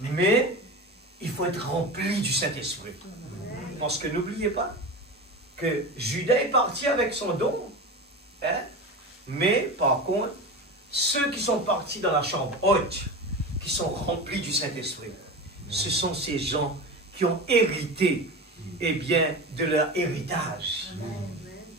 Mais il faut être rempli du Saint-Esprit. Parce que n'oubliez pas que Judas est parti avec son don. Mais par contre, ceux qui sont partis dans la chambre haute, qui sont remplis du Saint-Esprit, ce sont ces gens qui ont hérité, eh bien, de leur héritage.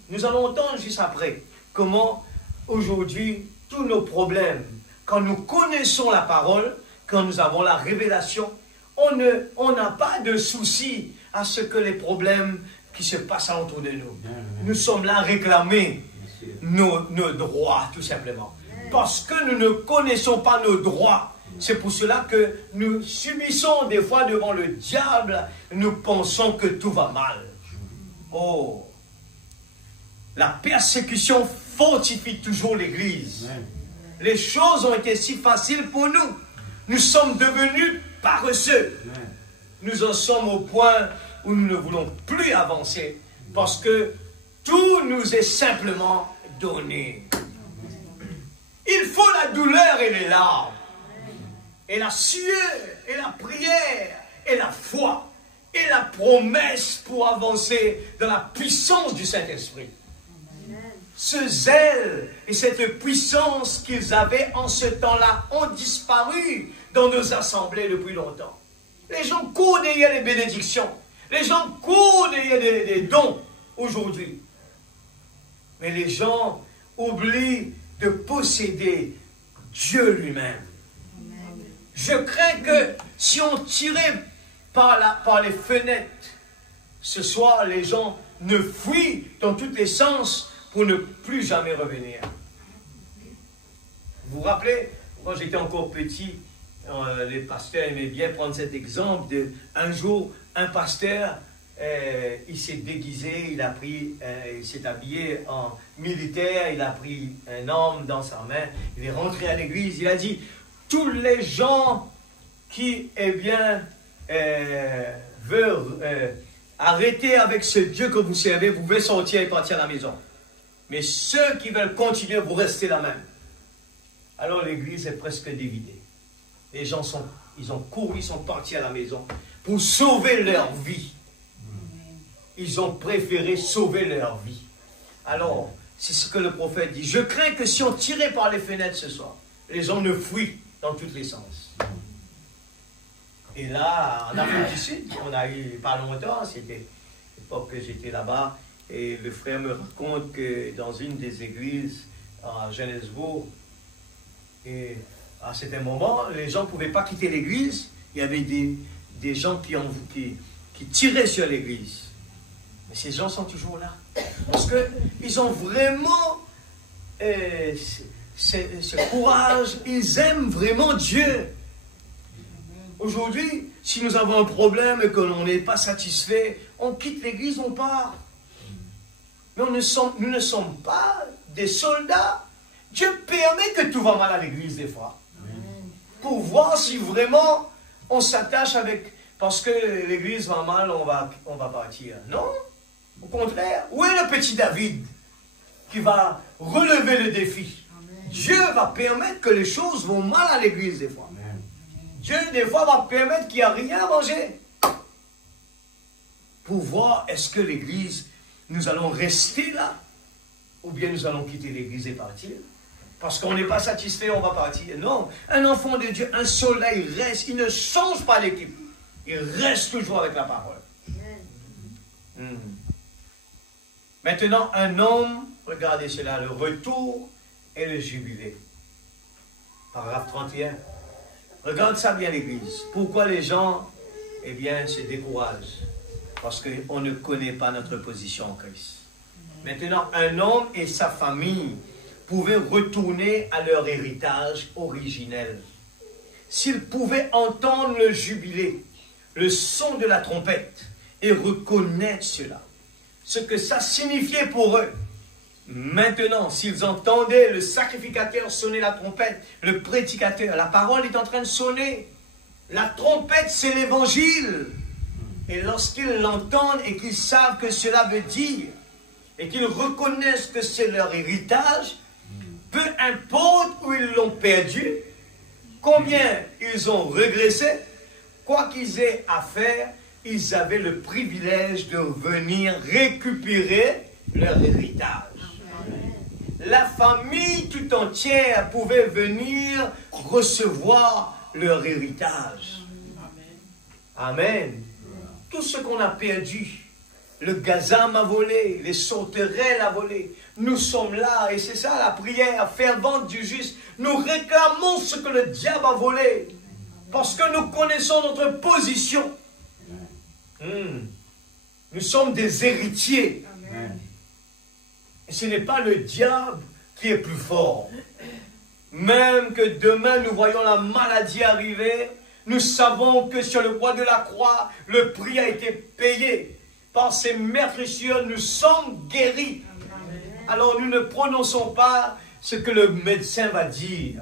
Nous allons entendre juste après comment aujourd'hui tous nos problèmes, quand nous connaissons la parole, quand nous avons la révélation, on n'a pas de souci à ce que les problèmes qui se passent autour de nous. Nous sommes là à réclamer nos droits, tout simplement. Parce que nous ne connaissons pas nos droits. C'est pour cela que nous subissons des fois devant le diable, nous pensons que tout va mal. Oh! La persécution fortifie toujours l'Église. Les choses ont été si faciles pour nous. Nous sommes devenus paresseux. Nous en sommes au point où nous ne voulons plus avancer parce que tout nous est simplement donné. faut la douleur et les larmes, et la sueur, et la prière, et la foi, et la promesse pour avancer dans la puissance du Saint-Esprit. Ce zèle et cette puissance qu'ils avaient en ce temps-là ont disparu dans nos assemblées depuis longtemps. Les gens courent derrière les bénédictions. Les gens courent derrière des dons aujourd'hui. Mais les gens oublient de posséder Dieu lui-même. Je crains que si on tirait par les fenêtres, ce soir, les gens ne fuient dans tous les sens pour ne plus jamais revenir. Vous vous rappelez, quand j'étais encore petit, les pasteurs aimaient bien prendre cet exemple de un jour, un pasteur, il s'est déguisé, il s'est habillé en militaire, il a pris un homme dans sa main, il est rentré à l'église, il a dit, tous les gens qui, veulent arrêter avec ce Dieu que vous servez, vous pouvez sortir et partir à la maison. Mais ceux qui veulent continuer, vous restez là même. Alors l'église est presque dévidée. Les gens ils ont couru, ils sont partis à la maison pour sauver leur vie. Ils ont préféré sauver leur vie. Alors, c'est ce que le prophète dit. Je crains que si on tirait par les fenêtres ce soir, les gens ne fuient dans tous les sens. Et là, en Afrique du Sud, on a eu pas longtemps, c'était l'époque que j'étais là-bas, et le frère me raconte que dans une des églises à Johannesburg, et à certains moments, les gens ne pouvaient pas quitter l'église. Il y avait des gens qui tiraient sur l'église. Mais ces gens sont toujours là. Parce qu'ils ont vraiment ce courage. Ils aiment vraiment Dieu. Aujourd'hui, si nous avons un problème et que l'on n'est pas satisfait, on quitte l'église, on part. Mais nous ne sommes pas des soldats. Dieu permet que tout va mal à l'église des fois. Pour voir si vraiment on s'attache avec... Parce que l'église va mal, on va partir. Non, au contraire. Où est le petit David qui va relever le défi? Amen. Dieu va permettre que les choses vont mal à l'église des fois. Amen. Dieu des fois va permettre qu'il n'y a rien à manger. Pour voir est-ce que l'église, nous allons rester là ou bien nous allons quitter l'église et partir. Parce qu'on n'est pas satisfait, on va partir. Non, un enfant de Dieu, un soldat, il reste, il ne change pas d'équipe. Il reste toujours avec la parole. Maintenant, un homme, regardez cela, le retour et le jubilé. Paragraphe 31. Regarde ça bien l'église. Pourquoi les gens, se découragent? Parce qu'on ne connaît pas notre position en Christ. Maintenant, un homme et sa famille pouvaient retourner à leur héritage originel. S'ils pouvaient entendre le jubilé, le son de la trompette, et reconnaître cela, ce que ça signifiait pour eux. Maintenant, s'ils entendaient le sacrificateur sonner la trompette, le prédicateur, la parole est en train de sonner. La trompette, c'est l'évangile. Et lorsqu'ils l'entendent et qu'ils savent que cela veut dire, et qu'ils reconnaissent que c'est leur héritage, peu importe où ils l'ont perdu, combien ils ont régressé, quoi qu'ils aient à faire, ils avaient le privilège de venir récupérer leur héritage. La famille tout entière pouvait venir recevoir leur héritage. Amen. Tout ce qu'on a perdu, le gazam a volé, les sauterelles a volé. Nous sommes là, et c'est ça la prière fervente du juste. Nous réclamons ce que le diable a volé, parce que nous connaissons notre position. Nous sommes des héritiers. Amen. Et ce n'est pas le diable qui est plus fort. Même que demain nous voyons la maladie arriver, nous savons que sur le bois de la croix, le prix a été payé. Par ces meurtrissures, nous sommes guéris. Alors nous ne prononçons pas ce que le médecin va dire,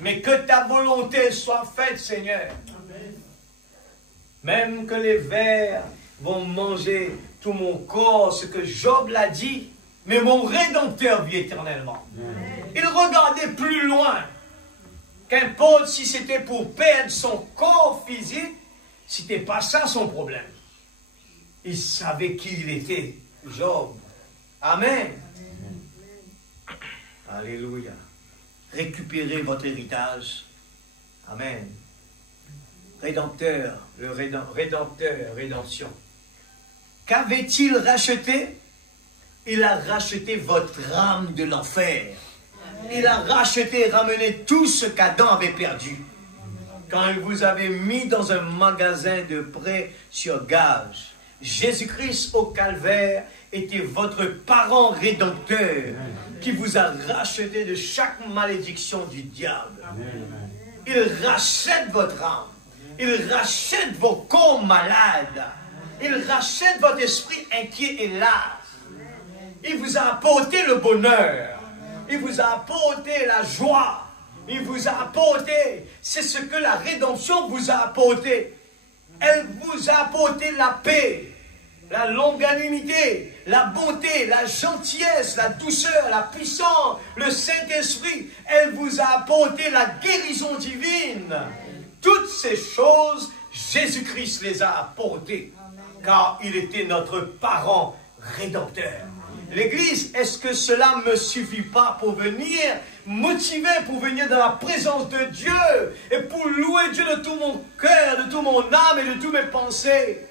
mais que ta volonté soit faite, Seigneur. Amen. Même que les vers vont manger tout mon corps, ce que Job l'a dit, mais mon Rédempteur vit éternellement. Il regardait plus loin. Qu'importe si c'était pour perdre son corps physique, c'était pas ça son problème. Il savait qui il était, Job. Amen. Alléluia. Récupérez votre héritage. Amen. Rédempteur, le Rédempteur, rédemption. Qu'avait-il racheté? Il a racheté votre âme de l'enfer. Il a racheté et ramené tout ce qu'Adam avait perdu. Quand il vous avait mis dans un magasin de prêt sur gage, Jésus-Christ au calvaire était votre parent rédempteur qui vous a racheté de chaque malédiction du diable. Il rachète votre âme. Il rachète vos corps malades. Il rachète votre esprit inquiet et las. Il vous a apporté le bonheur. Il vous a apporté la joie. Il vous a apporté, c'est ce que la rédemption vous a apporté. Elle vous a apporté la paix, la longanimité, la bonté, la gentillesse, la douceur, la puissance, le Saint-Esprit. Elle vous a apporté la guérison divine. Toutes ces choses, Jésus-Christ les a apportées, car il était notre parent rédempteur. L'Église, est-ce que cela ne me suffit pas pour venir, motivé pour venir dans la présence de Dieu et pour louer Dieu de tout mon cœur, de toute mon âme et de toutes mes pensées?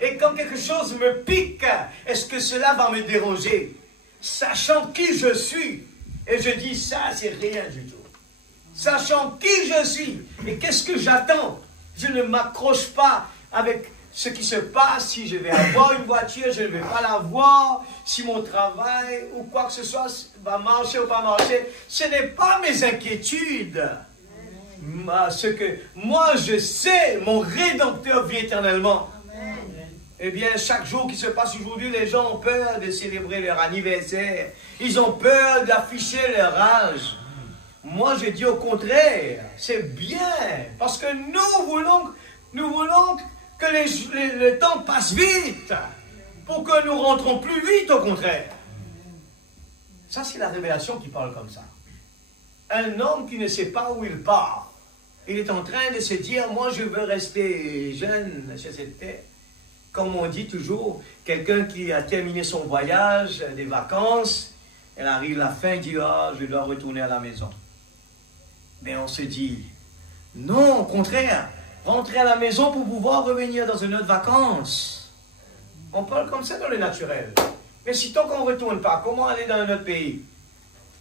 Et quand quelque chose me pique, est-ce que cela va me déranger? Sachant qui je suis, et je dis ça, c'est rien du tout. Sachant qui je suis et qu'est-ce que j'attends, je ne m'accroche pas avec ce qui se passe, si je vais avoir une voiture, je ne vais pas l'avoir, si mon travail ou quoi que ce soit va marcher ou pas marcher. Ce n'est pas mes inquiétudes. Ce que moi je sais, mon Rédempteur vit éternellement. Eh bien, chaque jour qui se passe aujourd'hui, les gens ont peur de célébrer leur anniversaire. Ils ont peur d'afficher leur âge. Moi, je dis au contraire, c'est bien, parce que nous voulons que le temps passe vite, pour que nous rentrons plus vite, au contraire. Ça, c'est la révélation qui parle comme ça. Un homme qui ne sait pas où il part, il est en train de se dire, moi, je veux rester jeune sur cette terre. Comme on dit toujours, quelqu'un qui a terminé son voyage, des vacances, elle arrive la fin, il dit, ah, je dois retourner à la maison. Mais on se dit, non, au contraire, rentrer à la maison pour pouvoir revenir dans une autre vacance. On parle comme ça dans le naturel. Mais si tant qu'on ne retourne pas, comment aller dans un autre pays?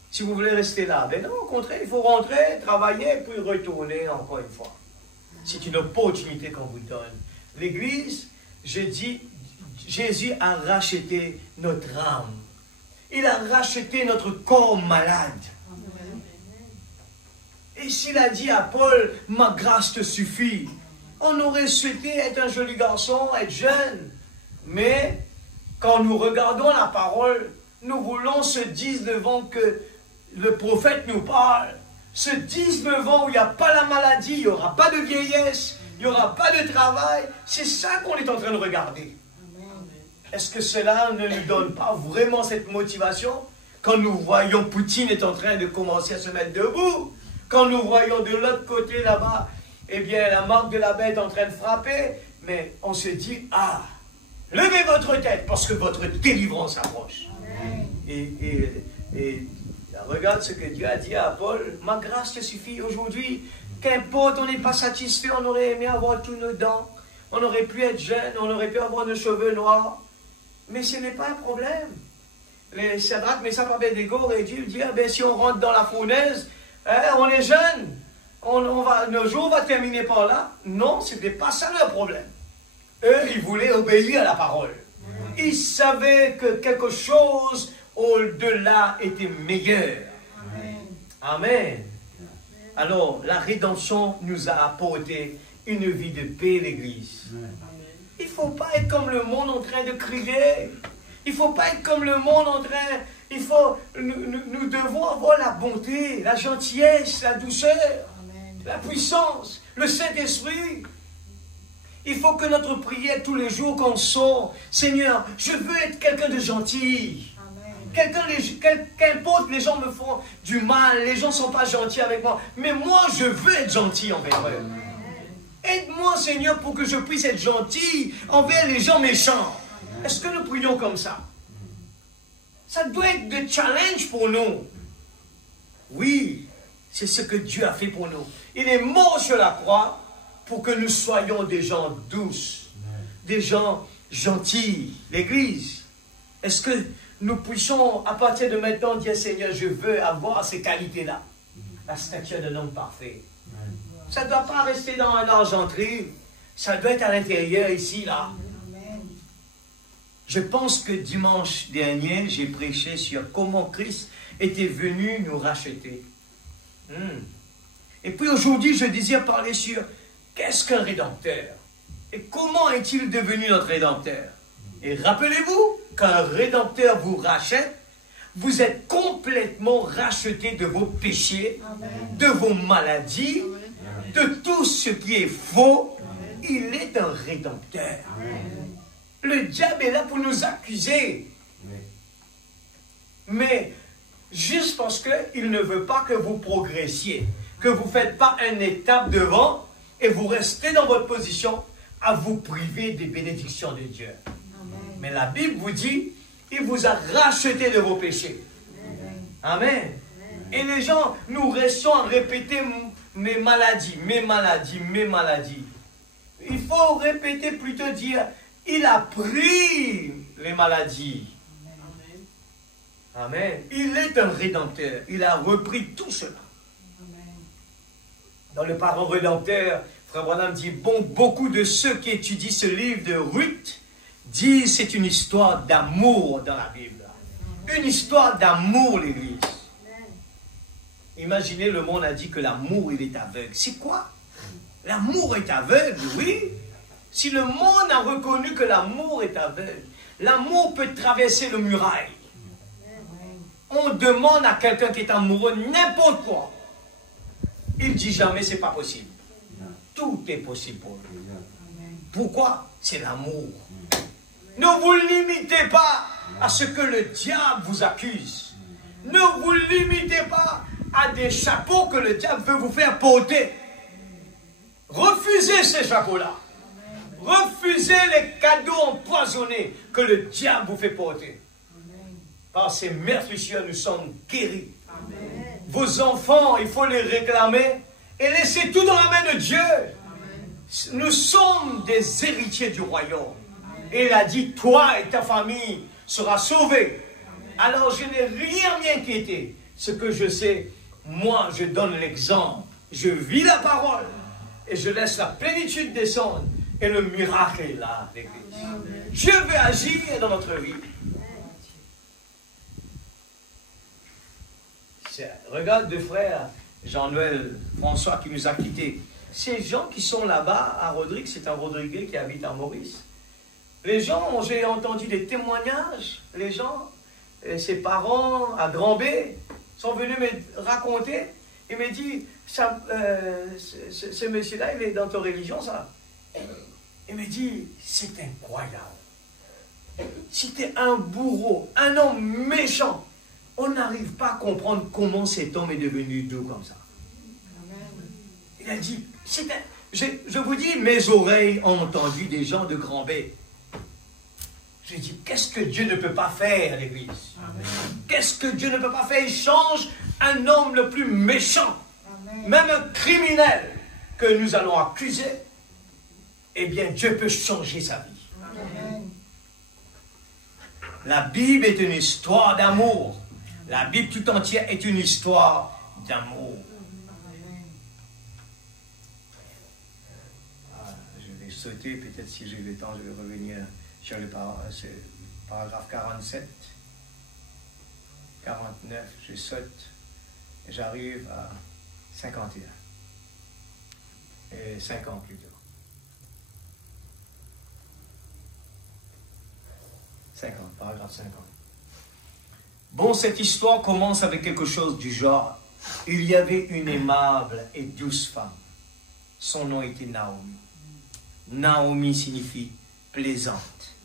Si vous voulez rester là, ben non, au contraire, il faut rentrer, travailler, puis retourner encore une fois. C'est une opportunité qu'on vous donne. L'Église, je dis, Jésus a racheté notre âme. Il a racheté notre corps malade. Et s'il a dit à Paul, ma grâce te suffit, on aurait souhaité être un joli garçon, être jeune. Mais quand nous regardons la parole, nous voulons ce 19 ans que le prophète nous parle. Ce 19 ans où il n'y a pas la maladie, il n'y aura pas de vieillesse, il n'y aura pas de travail. C'est ça qu'on est en train de regarder. Est-ce que cela ne nous donne pas vraiment cette motivation? Quand nous voyons Poutine est en train de commencer à se mettre debout, quand nous voyons de l'autre côté là-bas, eh bien, la marque de la bête est en train de frapper, mais on se dit, ah, levez votre tête parce que votre délivrance approche. Et regarde ce que Dieu a dit à Paul, ma grâce te suffit aujourd'hui. Qu'importe, on n'est pas satisfait, on aurait aimé avoir tous nos dents, on aurait pu être jeune, on aurait pu avoir nos cheveux noirs, mais ce n'est pas un problème. Les Shadrach, Meshach, Abednego auraient dû dire, ben, si on rentre dans la fournaise, on est jeune, nos jours vont terminer par là. Non, ce n'était pas ça leur problème. Eux, ils voulaient obéir à la parole. Ils savaient que quelque chose au-delà était meilleur. Amen. Alors, la rédemption nous a apporté une vie de paix, l'Église. Il ne faut pas être comme le monde en train de crier. Il ne faut pas être comme le monde en train... Nous devons avoir la bonté, la gentillesse, la douceur, la puissance, le Saint-Esprit. Il faut que notre prière tous les jours qu'on sort, Seigneur, je veux être quelqu'un de gentil, Qu'importe, les gens me font du mal, les gens ne sont pas gentils avec moi, mais moi, je veux être gentil envers eux. Aide-moi, Seigneur, pour que je puisse être gentil envers les gens méchants. Est-ce que nous prions comme ça? Ça doit être de challenge pour nous. Oui, c'est ce que Dieu a fait pour nous. Il est mort sur la croix pour que nous soyons des gens douces, des gens gentils. L'Église, est-ce que nous puissions, à partir de maintenant, dire, Seigneur, je veux avoir ces qualités-là. La stature d'un homme parfait. Ça ne doit pas rester dans l'argenterie. Ça doit être à l'intérieur, ici, là. Je pense que dimanche dernier, j'ai prêché sur comment Christ était venu nous racheter. Et puis aujourd'hui, je désire parler sur qu'est-ce qu'un rédempteur? Et comment est-il devenu notre rédempteur? Et rappelez-vous, quand un rédempteur vous rachète, vous êtes complètement racheté de vos péchés, de vos maladies, de tout ce qui est faux. Il est un rédempteur. Le diable est là pour nous accuser. Mais juste parce qu'il ne veut pas que vous progressiez, que vous ne faites pas une étape devant et vous restez dans votre position à vous priver des bénédictions de Dieu. Mais la Bible vous dit, il vous a racheté de vos péchés. Amen. Et les gens, nous restons à répéter mes maladies, mes maladies, mes maladies. Il faut répéter, plutôt dire, il a pris les maladies. Amen. Il est un rédempteur. Il a repris tout cela. Dans le parent rédempteur, Frère Branham dit, beaucoup de ceux qui étudient ce livre de Ruth disent c'est une histoire d'amour dans la Bible. Une histoire d'amour, l'Église. Imaginez, le monde a dit que l'amour, il est aveugle. C'est quoi? L'amour est aveugle, oui. Si le monde a reconnu que l'amour est aveugle, l'amour peut traverser le muraille. On demande à quelqu'un qui est amoureux n'importe quoi. Il dit jamais c'est pas possible. Tout est possible pour lui. Pourquoi? C'est l'amour. Ne vous limitez pas à ce que le diable vous accuse. Ne vous limitez pas à des chapeaux que le diable veut vous faire porter. Refusez ces chapeaux-là. Refusez les cadeaux empoisonnés que le diable vous fait porter. Par ces meurtrissures, nous sommes guéris. Amen. Vos enfants, il faut les réclamer et laisser tout dans la main de Dieu. Amen. Nous sommes des héritiers du royaume. Amen. Et il a dit, toi et ta famille sera sauvés. Alors je n'ai rien m'inquiéter. Ce que je sais, moi je donne l'exemple. Je vis la parole et je laisse la plénitude descendre. Et le miracle est là, l'Église. Dieu veut agir dans notre vie. Regarde deux frères, Jean-Noël, François qui nous a quittés. Ces gens qui sont là-bas à Rodrigue, c'est un Rodriguais qui habite à Maurice. Les gens, j'ai entendu des témoignages, les gens, ses parents à Grand-B sont venus me raconter. Il m'a dit, ce monsieur-là, il est dans ta religion, ça? Il me dit, c'est incroyable. C'était un bourreau, un homme méchant. On n'arrive pas à comprendre comment cet homme est devenu doux comme ça. Il a dit, je vous dis, mes oreilles ont entendu des gens de Grand-B. J'ai dit, qu'est-ce que Dieu ne peut pas faire, l'Église? Qu'est-ce que Dieu ne peut pas faire? Il change un homme le plus méchant, même un criminel que nous allons accuser. Eh bien, Dieu peut changer sa vie. Amen. La Bible est une histoire d'amour. La Bible tout entière est une histoire d'amour. Je vais sauter, peut-être si j'ai le temps, je vais revenir sur le paragraphe 47, 49, je saute, et j'arrive à 51, et 50 plutôt. 50, paragraphe 50. Bon, cette histoire commence avec quelque chose du genre. Il y avait une aimable et douce femme. Son nom était Naomi. Naomi signifie plaisante.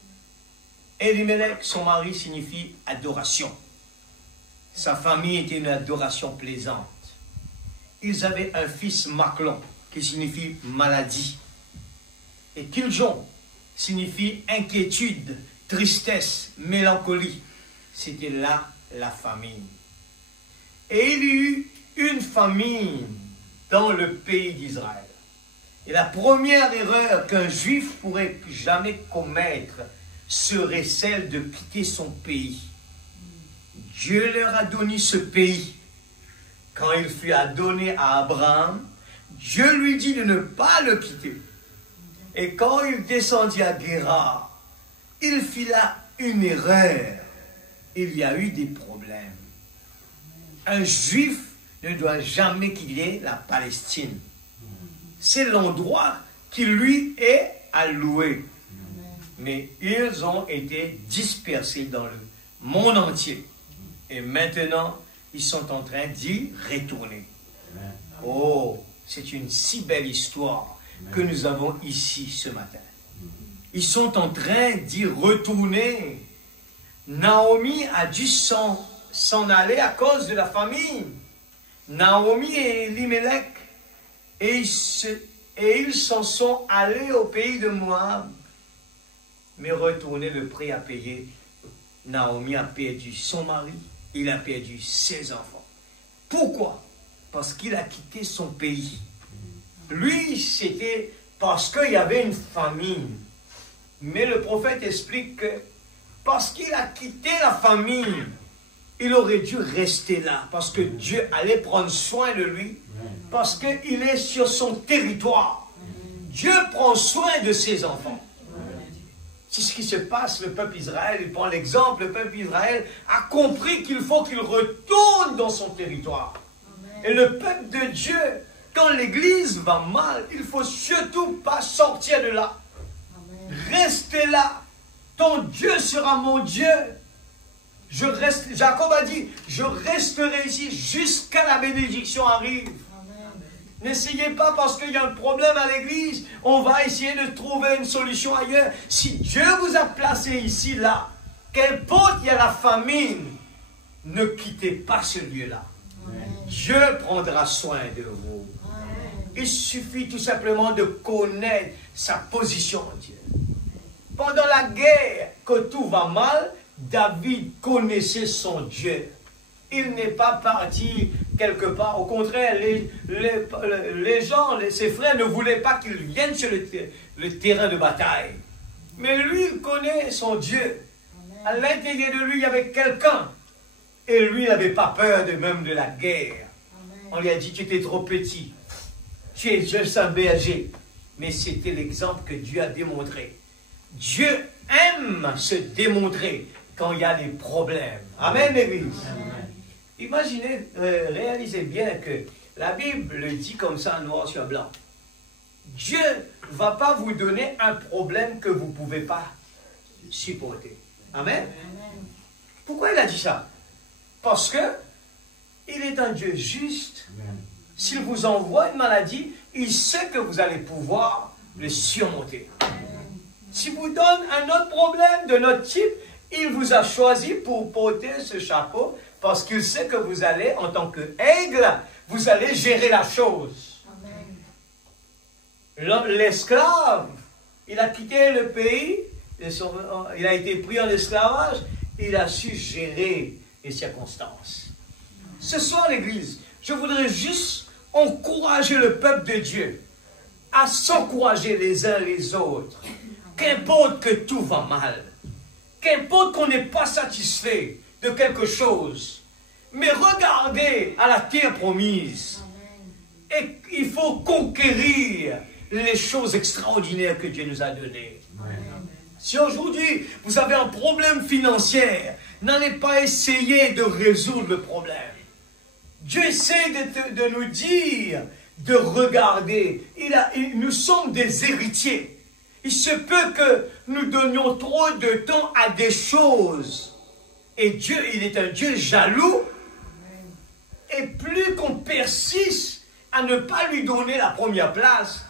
Elimelech, son mari, signifie adoration. Sa famille était une adoration plaisante. Ils avaient un fils Maclon, qui signifie maladie. Et Kiljon signifie inquiétude, tristesse, mélancolie. C'était là la famine. Et il y eut une famine dans le pays d'Israël. Et la première erreur qu'un juif pourrait jamais commettre serait celle de quitter son pays. Dieu leur a donné ce pays. Quand il fut donné à Abraham, Dieu lui dit de ne pas le quitter. Et quand il descendit à Guérar, il fit là une erreur. Il y a eu des problèmes. Un juif ne doit jamais quitter la Palestine. C'est l'endroit qui lui est alloué. Mais ils ont été dispersés dans le monde entier. Et maintenant, ils sont en train d'y retourner. Oh, c'est une si belle histoire que nous avons ici ce matin. Ils sont en train d'y retourner. Naomi a dû s'en aller à cause de la famine. Naomi et Elimelech, et ils s'en sont allés au pays de Moab. Mais retourner le prix à payer. Naomi a perdu son mari, il a perdu ses enfants. Pourquoi? Parce qu'il a quitté son pays. Lui, c'était parce qu'il y avait une famine. Mais le prophète explique que parce qu'il a quitté la famine, il aurait dû rester là. Parce que Dieu allait prendre soin de lui. Parce qu'il est sur son territoire. Dieu prend soin de ses enfants. C'est ce qui se passe, le peuple Israël, il prend l'exemple, le peuple Israël a compris qu'il faut qu'il retourne dans son territoire. Et le peuple de Dieu, quand l'église va mal, il ne faut surtout pas sortir de là. Restez là. Ton Dieu sera mon Dieu. Jacob a dit, je resterai ici jusqu'à la bénédiction arrive. N'essayez pas parce qu'il y a un problème à l'église, on va essayer de trouver une solution ailleurs. Si Dieu vous a placé ici, là, qu'importe il y a la famine, ne quittez pas ce lieu-là. Dieu prendra soin de vous. Il suffit tout simplement de connaître sa position en Dieu. Pendant la guerre, que tout va mal, David connaissait son Dieu. Il n'est pas parti quelque part. Au contraire, les gens, ses frères ne voulaient pas qu'il vienne sur le terrain de bataille. Mais lui, il connaît son Dieu. À l'intérieur de lui, il y avait quelqu'un. Et lui, il n'avait pas peur même de la guerre. On lui a dit, tu étais trop petit. Tu es juste un berger. Mais c'était l'exemple que Dieu a démontré. Dieu aime se démontrer quand il y a des problèmes. Amen, l'Église. Imaginez, réalisez bien que la Bible le dit comme ça, noir sur blanc. Dieu ne va pas vous donner un problème que vous ne pouvez pas supporter. Amen. Pourquoi il a dit ça? Parce que il est un Dieu juste. S'il vous envoie une maladie, il sait que vous allez pouvoir le surmonter. S'il vous donne un autre problème de notre type, il vous a choisi pour porter ce chapeau parce qu'il sait que vous allez, en tant qu'aigle, vous allez gérer la chose. L'esclave, il a quitté le pays, il a été pris en esclavage, il a su gérer les circonstances. Ce soir, l'Église, je voudrais juste encourager le peuple de Dieu à s'encourager les uns les autres. Qu'importe que tout va mal, qu'importe qu'on n'est pas satisfait de quelque chose, mais regardez à la terre promise. Et il faut conquérir les choses extraordinaires que Dieu nous a données. Si aujourd'hui vous avez un problème financier, n'allez pas essayer de résoudre le problème. Dieu essaie de nous dire de regarder. Nous sommes des héritiers. Il se peut que nous donnions trop de temps à des choses. Et Dieu, il est un Dieu jaloux. Et plus qu'on persiste à ne pas lui donner la première place,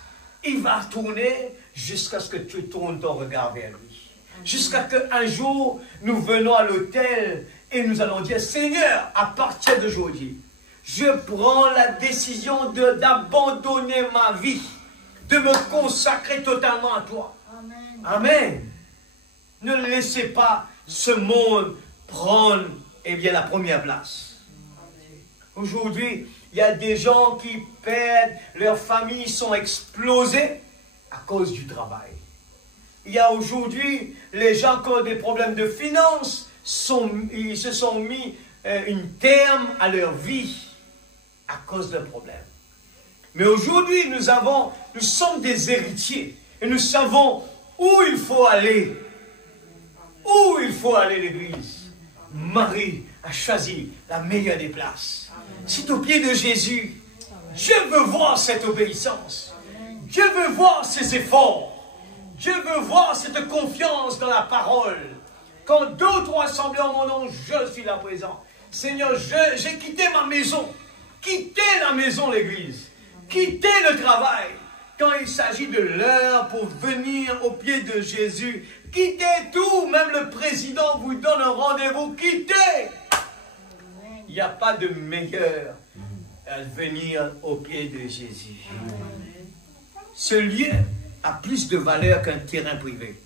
il va tourner jusqu'à ce que tu tournes ton regard vers lui. Jusqu'à qu'un jour, nous venons à l'autel Et nous allons dire, Seigneur, à partir d'aujourd'hui, je prends la décision d'abandonner ma vie, de me consacrer totalement à toi. Amen. Amen. Ne laissez pas ce monde prendre la première place. Aujourd'hui, il y a des gens qui perdent, leurs familles sont explosées à cause du travail. Il y a aujourd'hui, les gens qui ont des problèmes de finances, ils se sont mis un terme à leur vie à cause d'un problème. Mais aujourd'hui, nous sommes des héritiers et nous savons où il faut aller. Où il faut aller, l'Église. Marie a choisi la meilleure des places. C'est au pied de Jésus. Dieu veut voir cette obéissance. Dieu veut voir ses efforts. Dieu veut voir cette confiance dans la parole. Quand 2 ou 3 assemblés en mon nom, je suis là présent. Seigneur, j'ai quitté ma maison. Quitté la maison, l'Église. Quitté le travail. Quand il s'agit de l'heure pour venir au pied de Jésus. Quittez tout. Même le président vous donne un rendez-vous. Quittez. Il n'y a pas de meilleur à venir au pied de Jésus. Ce lieu a plus de valeur qu'un terrain privé.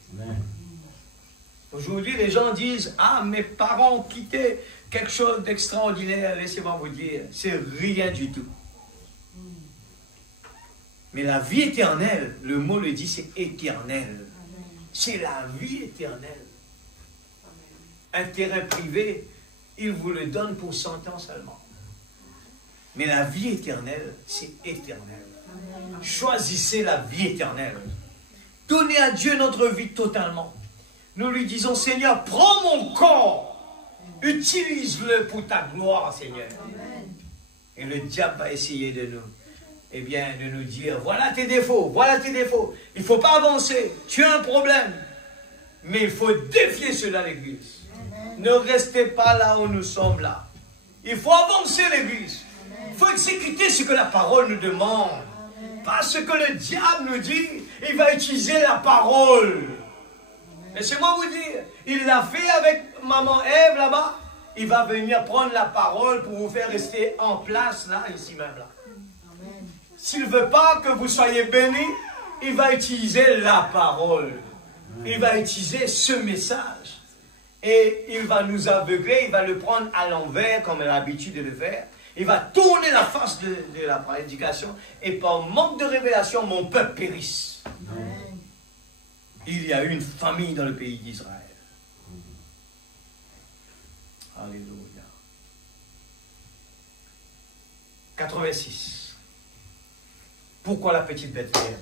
Aujourd'hui, les gens disent, ah, mes parents ont quitté quelque chose d'extraordinaire. Laissez-moi vous dire, c'est rien du tout. Mais la vie éternelle, le mot le dit, c'est éternel. C'est la vie éternelle. Un terrain privé, il vous le donne pour 100 ans seulement. Mais la vie éternelle, c'est éternel. Choisissez la vie éternelle. Donnez à Dieu notre vie totalement. Nous lui disons, Seigneur, prends mon corps. Utilise-le pour ta gloire, Seigneur. Et le diable va essayer de nous dire, voilà tes défauts, voilà tes défauts. Il ne faut pas avancer. Tu as un problème. Mais il faut défier cela, l'Église. Ne restez pas là où nous sommes là. Il faut avancer, l'Église. Il faut exécuter ce que la parole nous demande. Pas ce que le diable nous dit. Il va utiliser la parole. Laissez-moi vous dire, il l'a fait avec maman Ève là-bas. Il va venir prendre la parole pour vous faire rester en place là, ici même là. S'il ne veut pas que vous soyez bénis, il va utiliser la parole. Il va utiliser ce message. Et il va nous aveugler, il va le prendre à l'envers comme il a l'habitude de le faire. Il va tourner la face de la prédication. Et par manque de révélation, mon peuple périsse. Il y a une famille dans le pays d'Israël. Alléluia. 86. Pourquoi la petite Bethléem?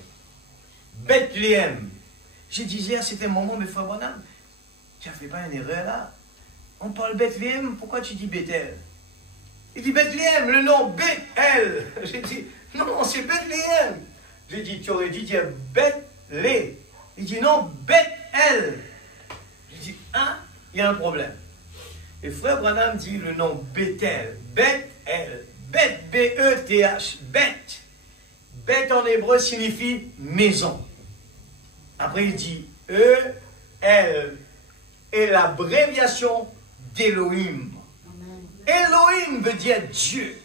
Bethléem. Je disais à certains moments, mais frère Branham, tu n'as fait pas une erreur là. On parle Bethléem, pourquoi tu dis Bethel? Il dit Bethléem, le nom Bethel. J'ai dit, non, c'est Bethléem. J'ai dit, tu aurais dû dire Bethléem. Il dit, non, Bethel. J'ai dit, hein, il y a un problème. Et frère Branham dit le nom Bethel. Bethel. Beth, B-E-T-H. Beth. Beth en hébreu signifie maison. Après il dit E-L est l'abréviation d'Elohim. Elohim veut dire Dieu.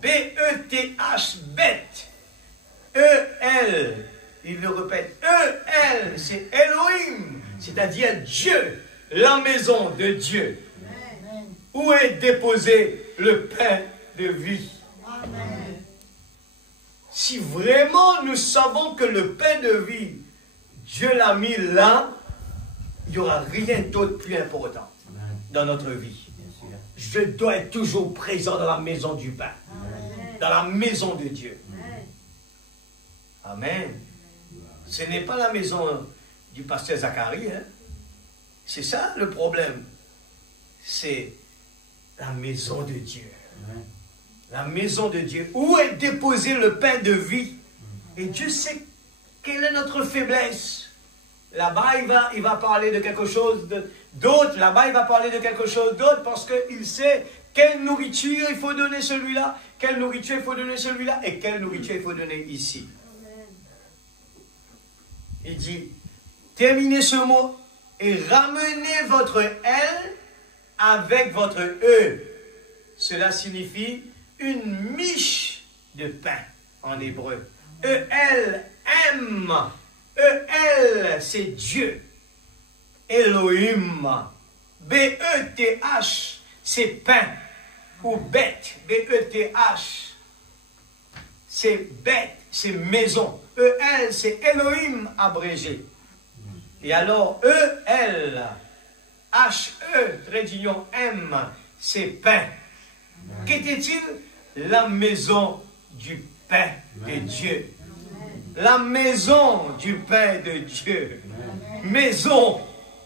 B-E-T-H, Beth. E-L, il le répète. E-L, c'est Elohim, c'est-à-dire Dieu, la maison de Dieu. Où est déposé le pain de vie? Si vraiment nous savons que le pain de vie, Dieu l'a mis là, il n'y aura rien d'autre plus important dans notre vie. Je dois être toujours présent dans la maison du pain, dans la maison de Dieu. Amen. Ce n'est pas la maison du pasteur Zacharie. Hein? C'est ça le problème. C'est la maison de Dieu. La maison de Dieu. Où est déposé le pain de vie? Et Dieu sait quelle est notre faiblesse. Là-bas, il va parler de quelque chose d'autre. Là-bas, il va parler de quelque chose d'autre parce qu'il sait quelle nourriture il faut donner celui-là, quelle nourriture il faut donner celui-là et quelle nourriture il faut donner ici. Il dit, terminez ce mot et ramenez votre aile avec votre E. Cela signifie une miche de pain en hébreu. E-L-M. E-L, c'est Dieu. Elohim. B-E-T-H, c'est pain. Ou bête. B-E-T-H. C'est bête, c'est maison. E-L, c'est Elohim abrégé. Et alors, E-L, H-E, trait d'union M, c'est pain. Qu'était-il? La maison du pain de Dieu. La maison du pain de Dieu. Maison,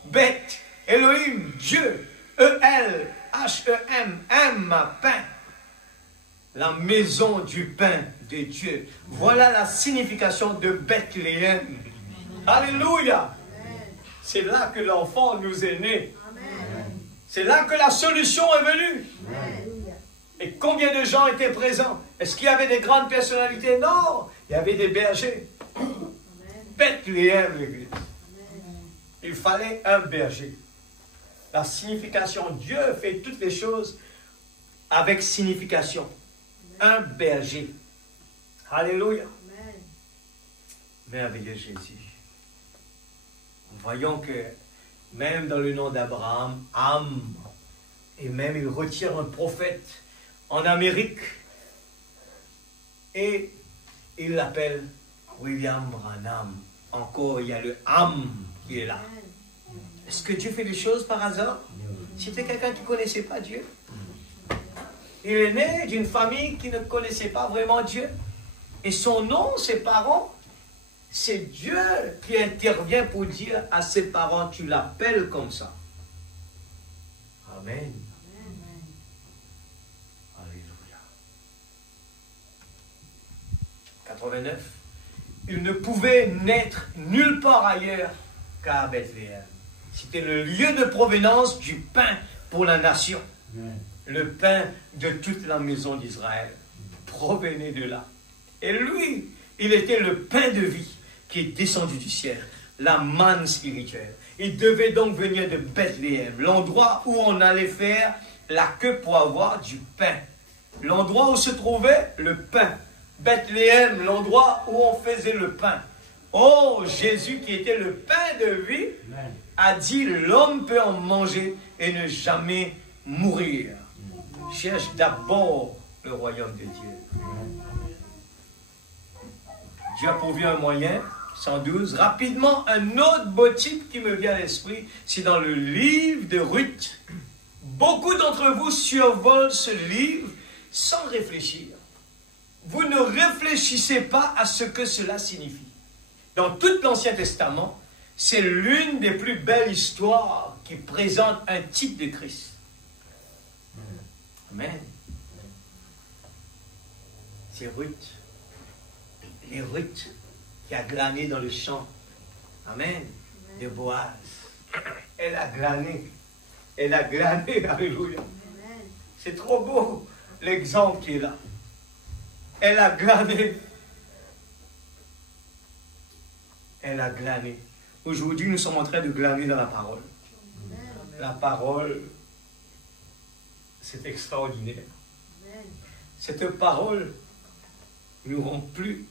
bête, Elohim, Dieu. E-L, H-E-M, M, pain. La maison du pain de Dieu. Voilà la signification de Bethléem. Alléluia. C'est là que l'enfant nous est né. C'est là que la solution est venue. Et combien de gens étaient présents? Est-ce qu'il y avait des grandes personnalités? Non, il y avait des bergers. Bethléem, l'église. Il fallait un berger. La signification, Dieu fait toutes les choses avec signification. Un berger. Alléluia. Merveilleux Jésus. Voyons que même dans le nom d'Abraham, Am, et même il retire un prophète en Amérique et il l'appelle William Branham. Encore, il y a le Am qui est là. Est-ce que Dieu fait des choses par hasard? C'était quelqu'un qui ne connaissait pas Dieu. Il est né d'une famille qui ne connaissait pas vraiment Dieu. Et son nom, ses parents, c'est Dieu qui intervient pour dire à ses parents, tu l'appelles comme ça. Amen. Alléluia. 89. Il ne pouvait naître nulle part ailleurs qu'à Bethléem. C'était le lieu de provenance du pain pour la nation. Le pain de toute la maison d'Israël provenait de là. Et lui, il était le pain de vie qui est descendu du ciel, la manne spirituelle. Il devait donc venir de Bethléem, l'endroit où on allait faire la queue pour avoir du pain. L'endroit où se trouvait le pain. Bethléem, l'endroit où on faisait le pain. Oh, Jésus qui était le pain de vie, a dit l'homme peut en manger et ne jamais mourir. Cherche d'abord le royaume de Dieu. Dieu a pourvu un moyen, 112. Rapidement, un autre beau type qui me vient à l'esprit, c'est dans le livre de Ruth. Beaucoup d'entre vous survolent ce livre sans réfléchir. Vous ne réfléchissez pas à ce que cela signifie. Dans tout l'Ancien Testament, c'est l'une des plus belles histoires qui présente un type de Christ. Amen. C'est Ruth. Et Ruth qui a glané dans le champ. Amen. De Boaz. Elle a glané. Elle a glané. Alléluia. C'est trop beau l'exemple qui est là. Elle a glané. Elle a glané. Aujourd'hui, nous sommes en train de glaner dans la parole. La parole, c'est extraordinaire. Cette parole nous rend plus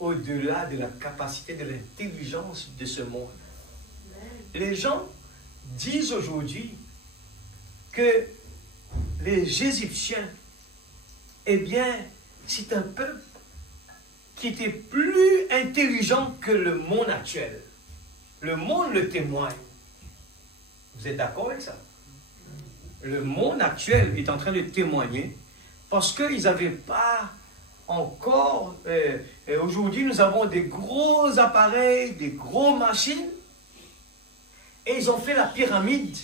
au-delà de la capacité, de l'intelligence de ce monde. Les gens disent aujourd'hui que les Égyptiens, eh bien, c'est un peuple qui était plus intelligent que le monde actuel. Le monde le témoigne. Vous êtes d'accord avec ça? Le monde actuel est en train de témoigner parce qu'ils n'avaient pas encore... aujourd'hui, nous avons des gros appareils, des grosses machines et ils ont fait la pyramide.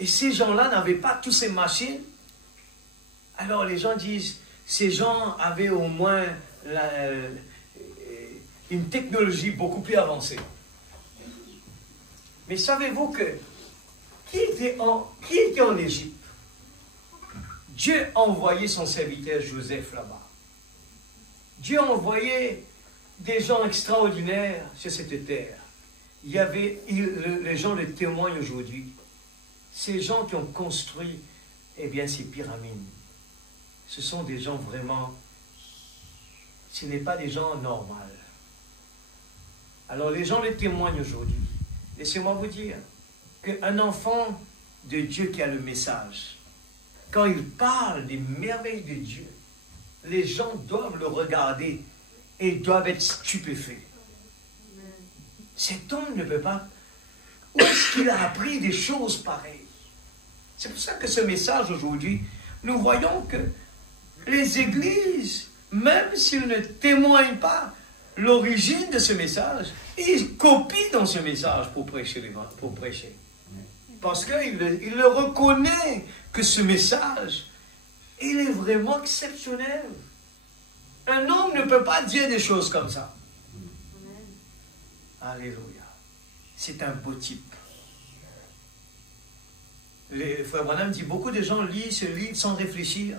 Et ces gens-là n'avaient pas toutes ces machines. Alors les gens disent, ces gens avaient au moins une technologie beaucoup plus avancée. Mais savez-vous que qui était en Égypte? Dieu a envoyé son serviteur Joseph là-bas. Dieu a envoyé des gens extraordinaires sur cette terre. Les gens le témoignent aujourd'hui. ces gens qui ont construit, eh bien, ces pyramides, ce sont des gens vraiment, ce n'est pas des gens normaux. Alors les gens le témoignent aujourd'hui. Laissez-moi vous dire qu'un enfant de Dieu qui a le message, quand il parle des merveilles de Dieu, les gens doivent le regarder et doivent être stupéfaits. Cet homme ne peut pas... Où est-ce qu'il a appris des choses pareilles? C'est pour ça que ce message aujourd'hui, nous voyons que les églises, même s'ils ne témoignent pas l'origine de ce message, ils copient dans ce message pour prêcher. Parce qu'il le reconnaît que ce message, il est vraiment exceptionnel. Un homme ne peut pas dire des choses comme ça. Alléluia. C'est un beau type. Le frère Branham dit, beaucoup de gens lisent ce livre sans réfléchir.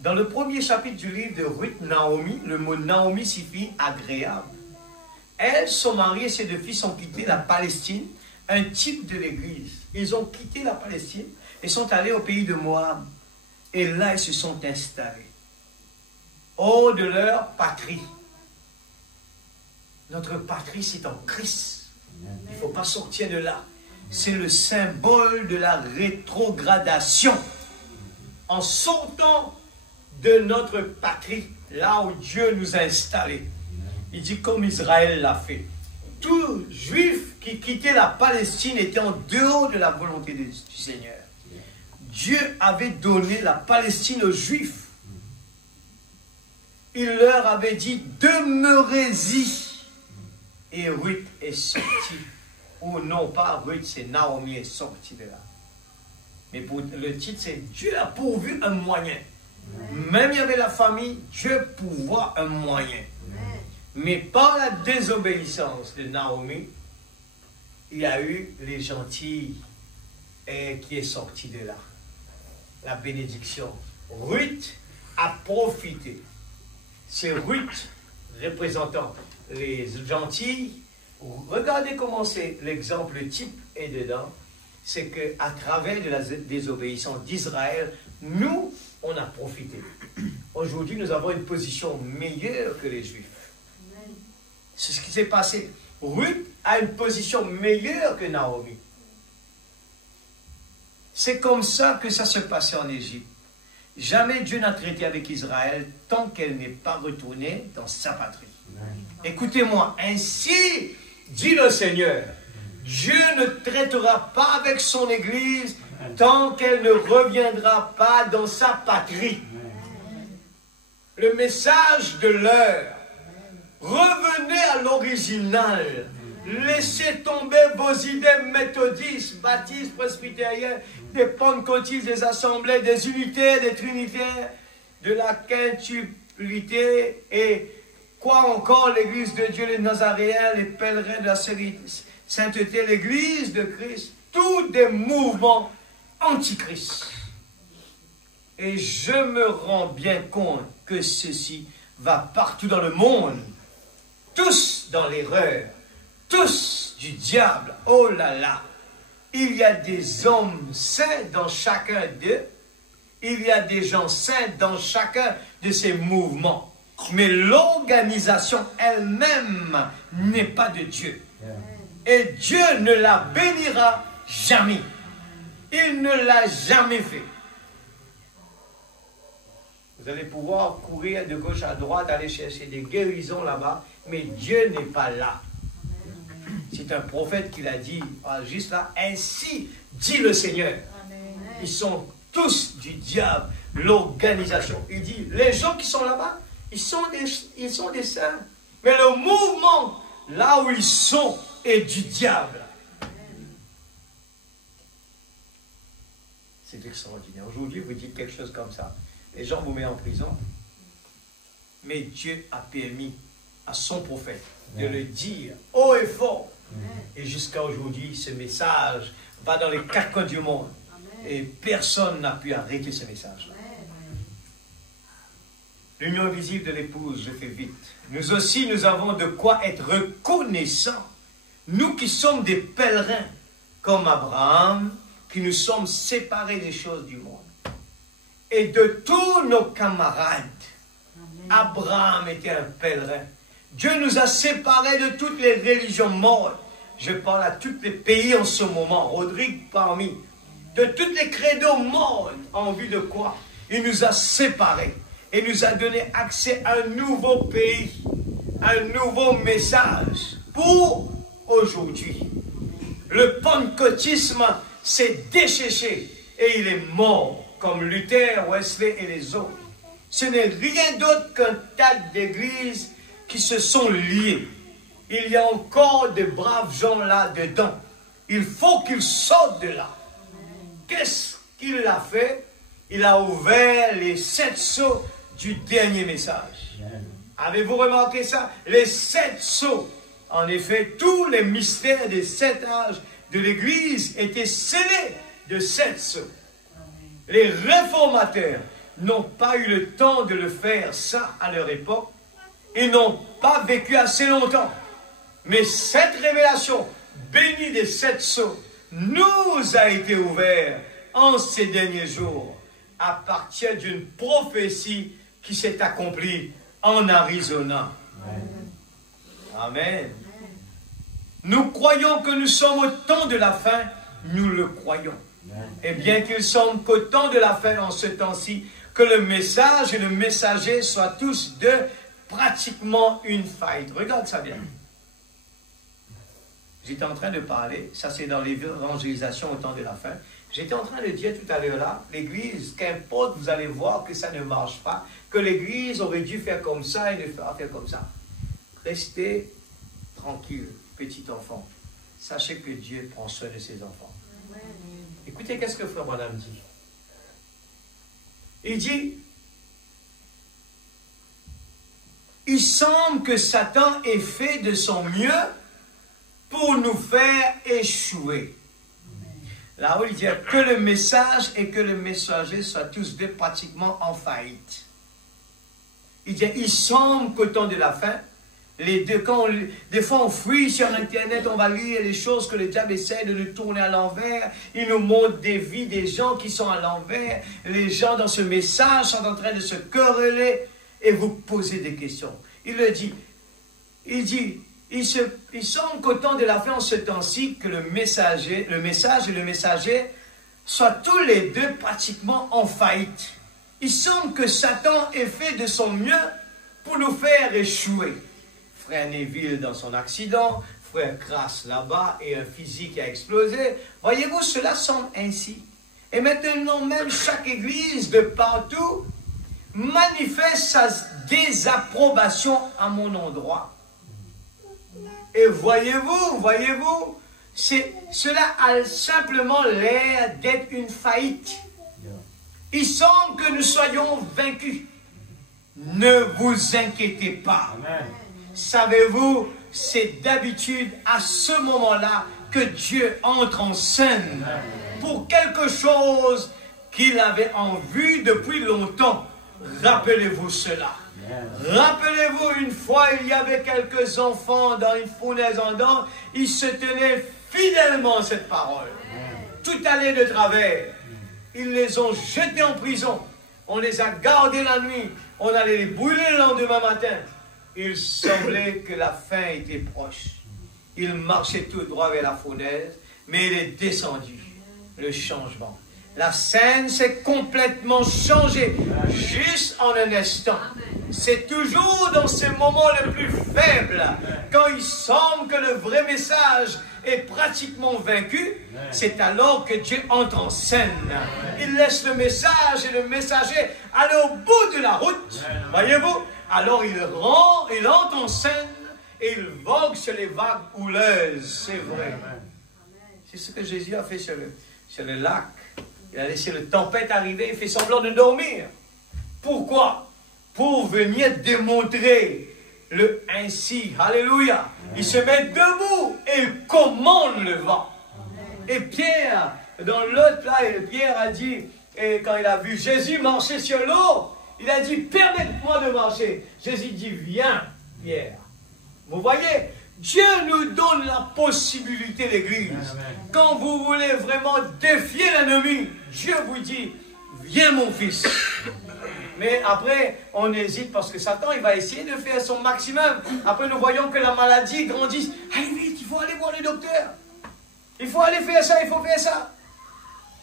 Dans le premier chapitre du livre de Ruth, Naomi, le mot Naomi signifie agréable. Elle, son mari et ses 2 fils ont quitté la Palestine, un type de l'église. Ils ont quitté la Palestine et sont allés au pays de Moab. Et là, ils se sont installés. Hors de leur patrie. Notre patrie, c'est en Christ. Il ne faut pas sortir de là. C'est le symbole de la rétrogradation. En sortant de notre patrie, là où Dieu nous a installés. Il dit comme Israël l'a fait. Tout juif qui quittait la Palestine était en dehors de la volonté du Seigneur. Dieu avait donné la Palestine aux Juifs. Il leur avait dit, demeurez-y. Et Ruth est sortie. Ou non, pas Ruth, c'est Naomi est sortie de là. Mais pour le titre, c'est Dieu a pourvu un moyen. Même il y avait la famille, Dieu pourvoit un moyen. Mais par la désobéissance de Naomi, il y a eu les gentils qui est sorti de là. La bénédiction. Ruth a profité. C'est Ruth représentant les gentils. Regardez comment c'est l'exemple type est dedans. C'est qu'à travers de la désobéissance d'Israël, nous, on a profité. Aujourd'hui, nous avons une position meilleure que les Juifs. C'est ce qui s'est passé. Ruth a une position meilleure que Naomi. C'est comme ça que ça se passait en Égypte. Jamais Dieu n'a traité avec Israël tant qu'elle n'est pas retournée dans sa patrie. Écoutez-moi, ainsi dit le Seigneur, Dieu ne traitera pas avec son Église tant qu'elle ne reviendra pas dans sa patrie. Le message de l'heure, revenez à l'original. Laissez tomber vos idées méthodistes, baptistes, presbytériens, des pentecôtistes, des assemblées, des unitaires, des trinitaires, de la quintuplicité et quoi encore, l'église de Dieu, les Nazaréens, les pèlerins de la sainteté, l'église de Christ, tous des mouvements antichrist. Et je me rends bien compte que ceci va partout dans le monde, tous dans l'erreur, tous du diable. Oh là là, il y a des hommes saints dans chacun d'eux, il y a des gens saints dans chacun de ces mouvements. Mais l'organisation elle-même n'est pas de Dieu. Et Dieu ne la bénira jamais. Il ne l'a jamais fait. Vous allez pouvoir courir de gauche à droite, aller chercher des guérisons là-bas, mais Dieu n'est pas là. C'est un prophète qui l'a dit, juste là, ainsi dit le Seigneur. Ils sont tous du diable, l'organisation. Il dit, les gens qui sont là-bas, ils sont des saints. Mais le mouvement, là où ils sont, est du diable. C'est extraordinaire. Aujourd'hui, vous dites quelque chose comme ça. Les gens vous mettent en prison. Mais Dieu a permis à son prophète de le dire haut et fort. Et jusqu'à aujourd'hui, ce message va dans les 4 coins du monde. Et personne n'a pu arrêter ce message. L'union visible de l'épouse, je fais vite. Nous aussi, nous avons de quoi être reconnaissants Nous qui sommes des pèlerins, comme Abraham, qui nous sommes séparés des choses du monde. Et de tous nos camarades, Abraham était un pèlerin. Dieu nous a séparés de toutes les religions mortes. Je parle à tous les pays en ce moment, Rodrigue parmi, de toutes les credos morts, en vue de quoi? Il nous a séparés et nous a donné accès à un nouveau pays, un nouveau message pour aujourd'hui. Le pentecôtisme s'est déchéché et il est mort, comme Luther, Wesley et les autres. Ce n'est rien d'autre qu'un tas d'églises qui se sont liées. Il y a encore de braves gens là-dedans. Il faut qu'ils sortent de là. Qu'est-ce qu'il a fait? Il a ouvert les 7 sceaux du dernier message. Avez-vous remarqué ça? Les 7 sceaux. En effet, tous les mystères des 7 âges de l'Église étaient scellés de 7 sceaux. Les réformateurs n'ont pas eu le temps de le faire, ça, à leur époque. Ils n'ont pas vécu assez longtemps. Mais cette révélation, bénie des 7 sceaux, nous a été ouverte en ces derniers jours, à partir d'une prophétie qui s'est accomplie en Arizona. Amen. Nous croyons que nous sommes au temps de la fin, nous le croyons. Et bien qu'il semble qu'au temps de la fin, en ce temps-ci, que le message et le messager soient tous deux pratiquement une faillite. Regarde ça bien. J'étais en train de parler, ça c'est dans l'évangélisation au temps de la fin. J'étais en train de dire tout à l'heure là, l'Église, qu'importe, vous allez voir que ça ne marche pas, que l'Église aurait dû faire comme ça et ne fera faire comme ça. Restez tranquille, petit enfant. Sachez que Dieu prend soin de ses enfants. Écoutez, qu'est-ce que Frère Branham dit? Il dit, il semble que Satan ait fait de son mieux pour nous faire échouer. Là où il dit que le message et que le messager soient tous deux pratiquement en faillite. Il dit, il semble qu'au temps de la fin, les deux, des fois on fouille sur Internet, on va lire les choses que le diable essaie de nous tourner à l'envers. Il nous montre des vies des gens qui sont à l'envers. Les gens dans ce message sont en train de se quereller et vous poser des questions. Il le dit. Il dit, il semble qu'au temps de la fin, en ce temps-ci, que le message et le messager soient tous les deux pratiquement en faillite. Il semble que Satan ait fait de son mieux pour nous faire échouer. Frère Neville dans son accident, frère Grasse là-bas et un fusil qui a explosé. Voyez-vous, cela semble ainsi. Et maintenant même chaque église de partout manifeste sa désapprobation à mon endroit. Et voyez-vous, cela a simplement l'air d'être une faillite. Il semble que nous soyons vaincus. Ne vous inquiétez pas. Amen. Savez-vous, c'est d'habitude à ce moment-là que Dieu entre en scène pour quelque chose qu'il avait en vue depuis longtemps. Rappelez-vous cela. Rappelez-vous, une fois, il y avait quelques enfants dans une fournaise en dents, ils se tenaient fidèlement à cette parole. Tout allait de travers. Ils les ont jetés en prison. On les a gardés la nuit. On allait les brûler le lendemain matin. Il semblait que la fin était proche. Il marchait tout droit vers la fournaise, mais il est descendu. Le changement. La scène s'est complètement changée, juste en un instant. C'est toujours dans ces moments les plus faibles, quand il semble que le vrai message est pratiquement vaincu, c'est alors que Dieu entre en scène. Il laisse le message et le messager aller au bout de la route. Voyez-vous? Alors il entre en scène et il vogue sur les vagues houleuses. C'est vrai. C'est ce que Jésus a fait sur le lac. Il a laissé la tempête arriver, il fait semblant de dormir. Pourquoi? Pour venir démontrer le ainsi. Alléluia. Il se met debout et il commande le vent. Et Pierre, dans l'autre là, Pierre a dit, et quand il a vu Jésus marcher sur l'eau, il a dit, permette-moi de marcher. Jésus dit, viens, Pierre. Vous voyez, Dieu nous donne la possibilité, l'Église. Quand vous voulez vraiment défier l'ennemi, Dieu vous dit, viens mon fils. Mais après, on hésite parce que Satan, il va essayer de faire son maximum. Après, nous voyons que la maladie grandit. Allez vite, il faut aller voir le docteur. Il faut aller faire ça, il faut faire ça.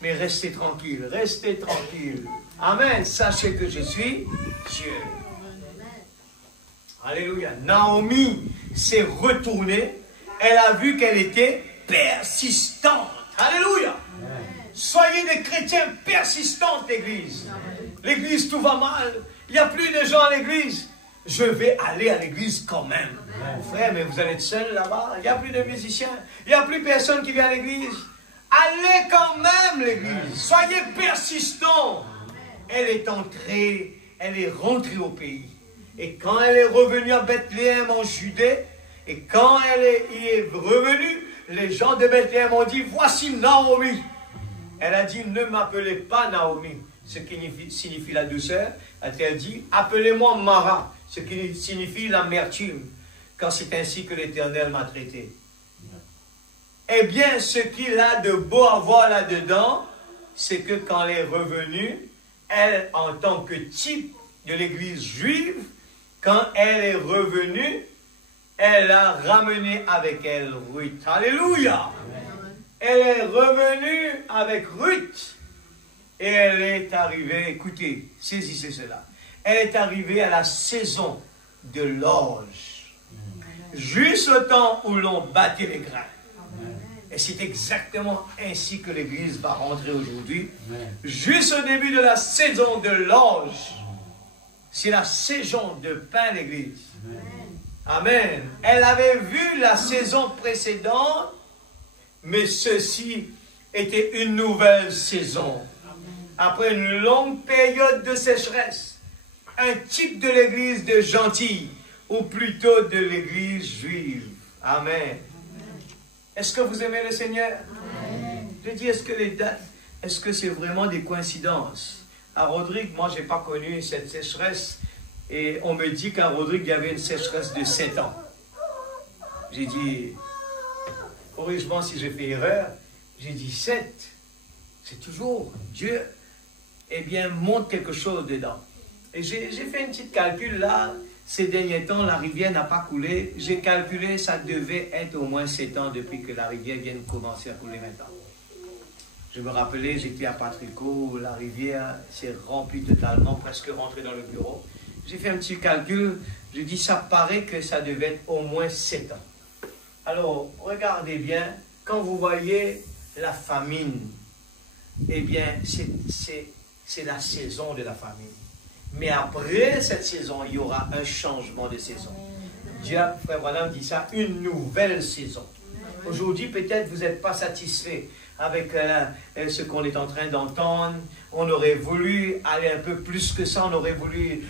Mais restez tranquille, restez tranquille. Amen. Sachez que je suis Dieu. Alléluia. Naomi s'est retournée. Elle a vu qu'elle était persistante. Alléluia. Soyez des chrétiens persistants, l'Église. L'église, tout va mal. Il n'y a plus de gens à l'église. Je vais aller à l'église quand même. Frère, mais vous allez être seul là-bas. Il n'y a plus de musiciens. Il n'y a plus personne qui vient à l'église. Allez quand même l'église. Soyez persistants. Elle est entrée, elle est rentrée au pays. Et quand elle est revenue à Bethléem en Judée, et quand elle y est revenue, les gens de Bethléem ont dit, voici Naomi. Elle a dit, ne m'appelez pas Naomi, ce qui signifie la douceur. Elle dit, appelez-moi Mara, ce qui signifie l'amertume, car c'est ainsi que l'Éternel m'a traité. Eh bien, ce qu'il a de beau à voir là-dedans, c'est que quand elle est revenue, elle, en tant que type de l'Église juive, quand elle est revenue, elle a ramené avec elle Ruth. Alléluia! Elle est revenue avec Ruth. Et elle est arrivée, écoutez, saisissez cela. Elle est arrivée à la saison de l'orge. Juste au temps où l'on battait les grains. Et c'est exactement ainsi que l'Église va rentrer aujourd'hui. Juste au début de la saison de l'orge. C'est la saison de pain, l'Église. Amen. Elle avait vu la saison précédente, mais ceci était une nouvelle saison. Après une longue période de sécheresse, un type de l'Église de gentille, ou plutôt de l'Église juive. Amen. Est-ce que vous aimez le Seigneur? Amen. Je dis, est-ce que les dates, est-ce que c'est vraiment des coïncidences? À Rodrigue, moi, je n'ai pas connu cette sécheresse. Et on me dit qu'à Rodrigue, il y avait une sécheresse de 7 ans. J'ai dit, corrige-moi si j'ai fait erreur. J'ai dit 7. C'est toujours Dieu, eh bien, montre quelque chose dedans. Et j'ai fait une petite calcul là. Ces derniers temps, la rivière n'a pas coulé. J'ai calculé, ça devait être au moins 7 ans depuis que la rivière vient de commencer à couler maintenant. Je me rappelais, j'étais à Patrico, la rivière s'est remplie totalement, presque rentrée dans le bureau. J'ai fait un petit calcul, je dis, ça paraît que ça devait être au moins 7 ans. Alors, regardez bien, quand vous voyez la famine, eh bien, c'est la saison de la famine. Mais après cette saison, il y aura un changement de saison. Dieu, Frère Branham dit ça, une nouvelle saison. Aujourd'hui, peut-être vous n'êtes pas satisfait avec ce qu'on est en train d'entendre. On aurait voulu aller un peu plus que ça. On aurait voulu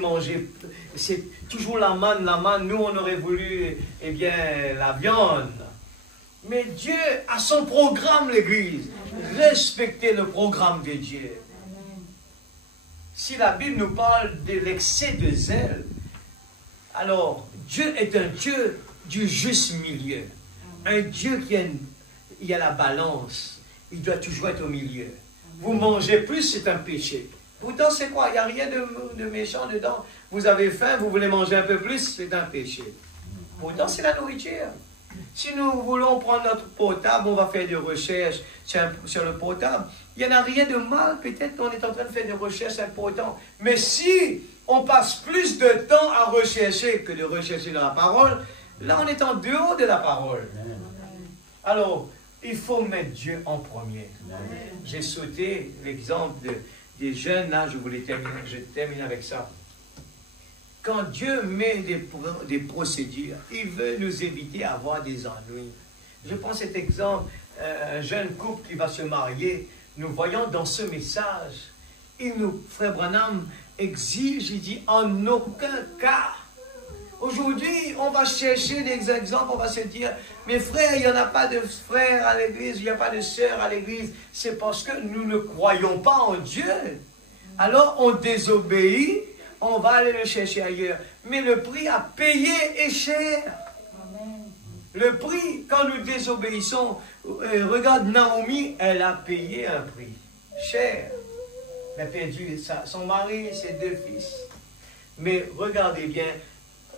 manger. C'est toujours la manne. Nous, on aurait voulu, eh bien, la viande. Mais Dieu a son programme, l'Église. Respectez le programme de Dieu. Si la Bible nous parle de l'excès de zèle, alors Dieu est un Dieu du juste milieu. Un Dieu qui a la balance. Il doit toujours être au milieu. Vous mangez plus, c'est un péché. Pourtant, c'est quoi? Il n'y a rien de méchant dedans. Vous avez faim, vous voulez manger un peu plus, c'est un péché. Pourtant, c'est la nourriture. Si nous voulons prendre notre portable, on va faire des recherches sur le portable. Il n'y en a rien de mal, peut-être qu'on est en train de faire des recherches importantes. Mais si on passe plus de temps à rechercher que de rechercher dans la parole, là on est en dehors de la parole. Alors, il faut mettre Dieu en premier. J'ai sauté l'exemple des jeunes, là je termine avec ça. Quand Dieu met des procédures, il veut nous éviter d'avoir des ennuis. Je prends cet exemple, un jeune couple qui va se marier. Nous voyons dans ce message, Frère Branham exige, il dit, en aucun cas. Aujourd'hui, on va chercher des exemples, on va se dire, mais frère, il n'y en a pas de frères à l'église, il n'y a pas de sœurs à l'église. C'est parce que nous ne croyons pas en Dieu. Alors, on désobéit, on va aller le chercher ailleurs. Mais le prix à payer est cher. Le prix, quand nous désobéissons, regarde Naomi, elle a payé un prix cher. Elle a perdu son mari, ses 2 fils. Mais regardez bien,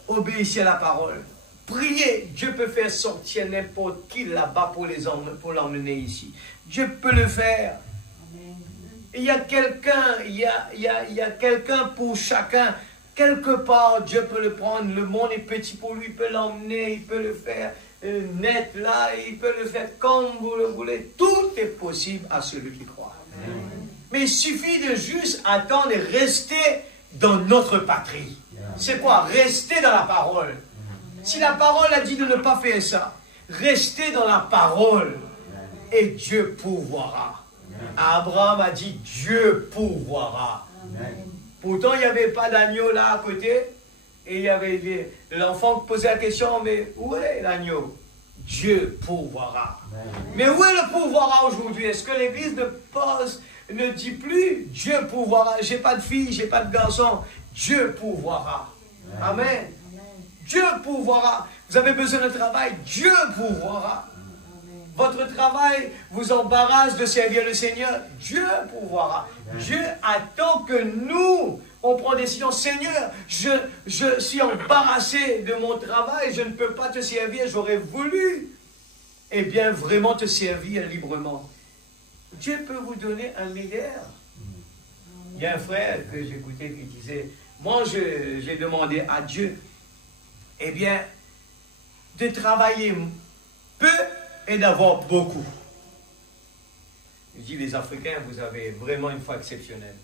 obéissez à la parole. Priez, Dieu peut faire sortir n'importe qui là-bas pour l'emmener ici. Dieu peut le faire. Il y a quelqu'un, il y a quelqu'un pour chacun. Quelque part, Dieu peut le prendre. Le monde est petit pour lui, il peut l'emmener, il peut le faire net là, il peut le faire comme vous le voulez. Tout est possible à celui qui croit. Amen. Mais il suffit de juste attendre et rester dans notre patrie. C'est quoi? Rester dans la parole. Si la parole a dit de ne pas faire ça, restez dans la parole et Dieu pourvoira. Abraham a dit Dieu pourvoira. Pourtant, il n'y avait pas d'agneau là à côté. Et il y avait l'enfant qui posait la question, mais où est l'agneau? Dieu pourvoira. Mais où est le pourvoira aujourd'hui? Est-ce que l'Église ne dit plus Dieu pourvoira? J'ai pas de fille, j'ai pas de garçon. Dieu pourvoira. Amen. Dieu pourvoira. Vous avez besoin de travail, Dieu pourvoira. Votre travail vous embarrasse de servir le Seigneur, Dieu pourvoira. Dieu attend que nous, on prend des décisions. Seigneur, je suis embarrassé de mon travail, je ne peux pas te servir, j'aurais voulu, eh bien, vraiment te servir librement. Dieu peut vous donner 1 milliard. Il y a un frère que j'écoutais qui disait, moi j'ai demandé à Dieu, eh bien, de travailler peu et d'avoir beaucoup. Je dis, les Africains, vous avez vraiment une foi exceptionnelle.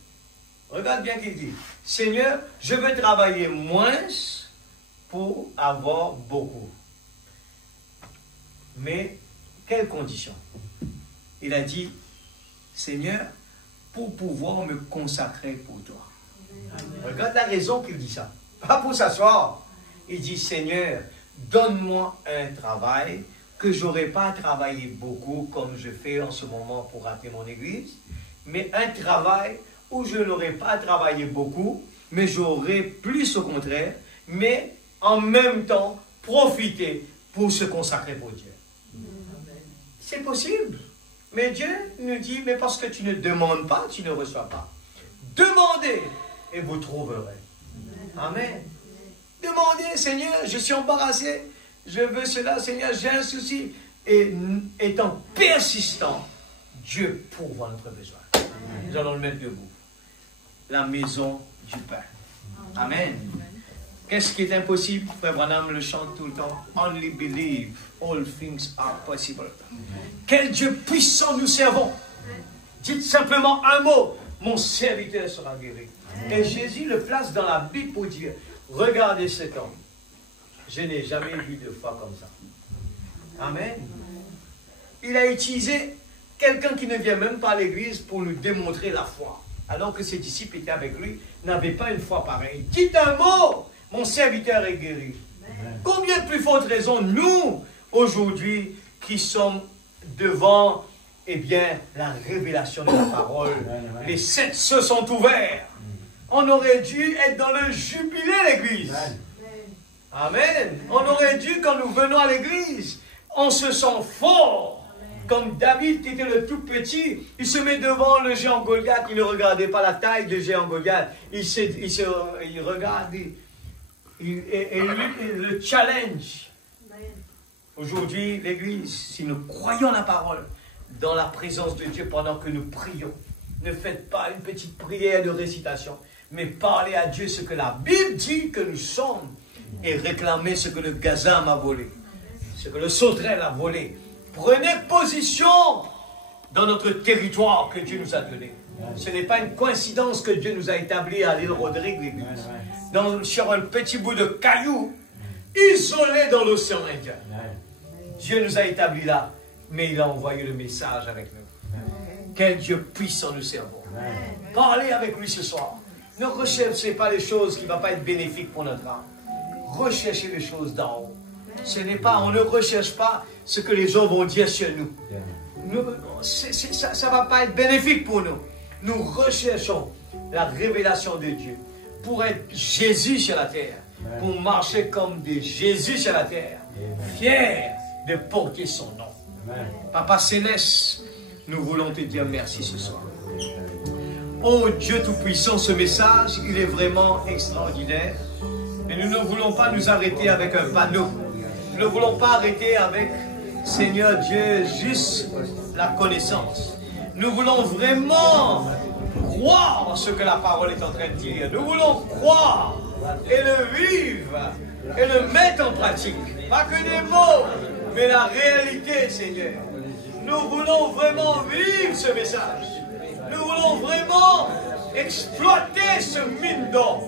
Regarde bien qu'il dit, Seigneur, je veux travailler moins pour avoir beaucoup. Mais, quelles conditions? Il a dit, Seigneur, pour pouvoir me consacrer pour toi. Regarde la raison qu'il dit ça. Pas pour s'asseoir. Il dit, Seigneur, donne-moi un travail que je n'aurai pas à travailler beaucoup comme je fais en ce moment pour rater mon église, mais un travail où je n'aurai pas à travailler beaucoup, mais j'aurai plus au contraire, mais en même temps profiter pour se consacrer pour Dieu. C'est possible. Mais Dieu nous dit, mais parce que tu ne demandes pas, tu ne reçois pas. Demandez et vous trouverez. Amen. Demandez, Seigneur, je suis embarrassé. Je veux cela, Seigneur, j'ai un souci. Et étant persistant, Dieu pourvoit notre besoin. Nous allons le mettre debout. La maison du pain. Amen. Qu'est-ce qui est impossible? Frère Branham le chante tout le temps. Only believe, all things are possible. Quel Dieu puissant nous servons. Dites simplement un mot. Mon serviteur sera guéri. Et Jésus le place dans la Bible pour dire, regardez cet homme. Je n'ai jamais vu de foi comme ça. Amen. Il a utilisé quelqu'un qui ne vient même pas à l'église pour nous démontrer la foi. Alors que ses disciples étaient avec lui, n'avaient pas une foi pareille. Dites un mot, mon serviteur est guéri. Amen. Combien de plus forte raison, nous, aujourd'hui, qui sommes devant, eh bien, la révélation de la parole. Amen. Les 7 cieux sont ouverts. On aurait dû être dans le jubilé, l'église. Amen. On aurait dû, quand nous venons à l'église, on se sent fort. Comme David, qui était le tout petit, il se met devant le géant Goliath, il ne regardait pas la taille du géant Goliath, il regarde, et le challenge. Aujourd'hui, l'église, si nous croyons la parole, dans la présence de Dieu pendant que nous prions, ne faites pas une petite prière de récitation, mais parlez à Dieu ce que la Bible dit que nous sommes. Et réclamer ce que le gazam a volé, ce que le sauterelle a volé. Prenez position dans notre territoire que Dieu nous a donné. Ce n'est pas une coïncidence que Dieu nous a établi à l'île Rodrigue, l'église. Sur un petit bout de caillou, isolé dans l'océan Indien. Dieu nous a établis là, mais il a envoyé le message avec nous. Quel Dieu puissant nous servons. Parlez avec lui ce soir. Ne recherchez pas les choses qui ne vont pas être bénéfiques pour notre âme. Recherchez les choses d'en haut. Ce n'est pas, on ne recherche pas ce que les gens vont dire sur nous. Ça ne va pas être bénéfique pour nous. Nous recherchons la révélation de Dieu pour être Jésus sur la terre, pour marcher comme des Jésus sur la terre, fiers de porter son nom. Papa Céleste, nous voulons te dire merci ce soir. Oh Dieu Tout-Puissant, ce message, il est vraiment extraordinaire. Et nous ne voulons pas nous arrêter avec un panneau. Nous ne voulons pas arrêter avec, Seigneur Dieu, juste la connaissance. Nous voulons vraiment croire en ce que la parole est en train de dire. Nous voulons croire et le vivre et le mettre en pratique. Pas que des mots, mais la réalité, Seigneur. Nous voulons vraiment vivre ce message. Nous voulons vraiment exploiter ce mine d'or,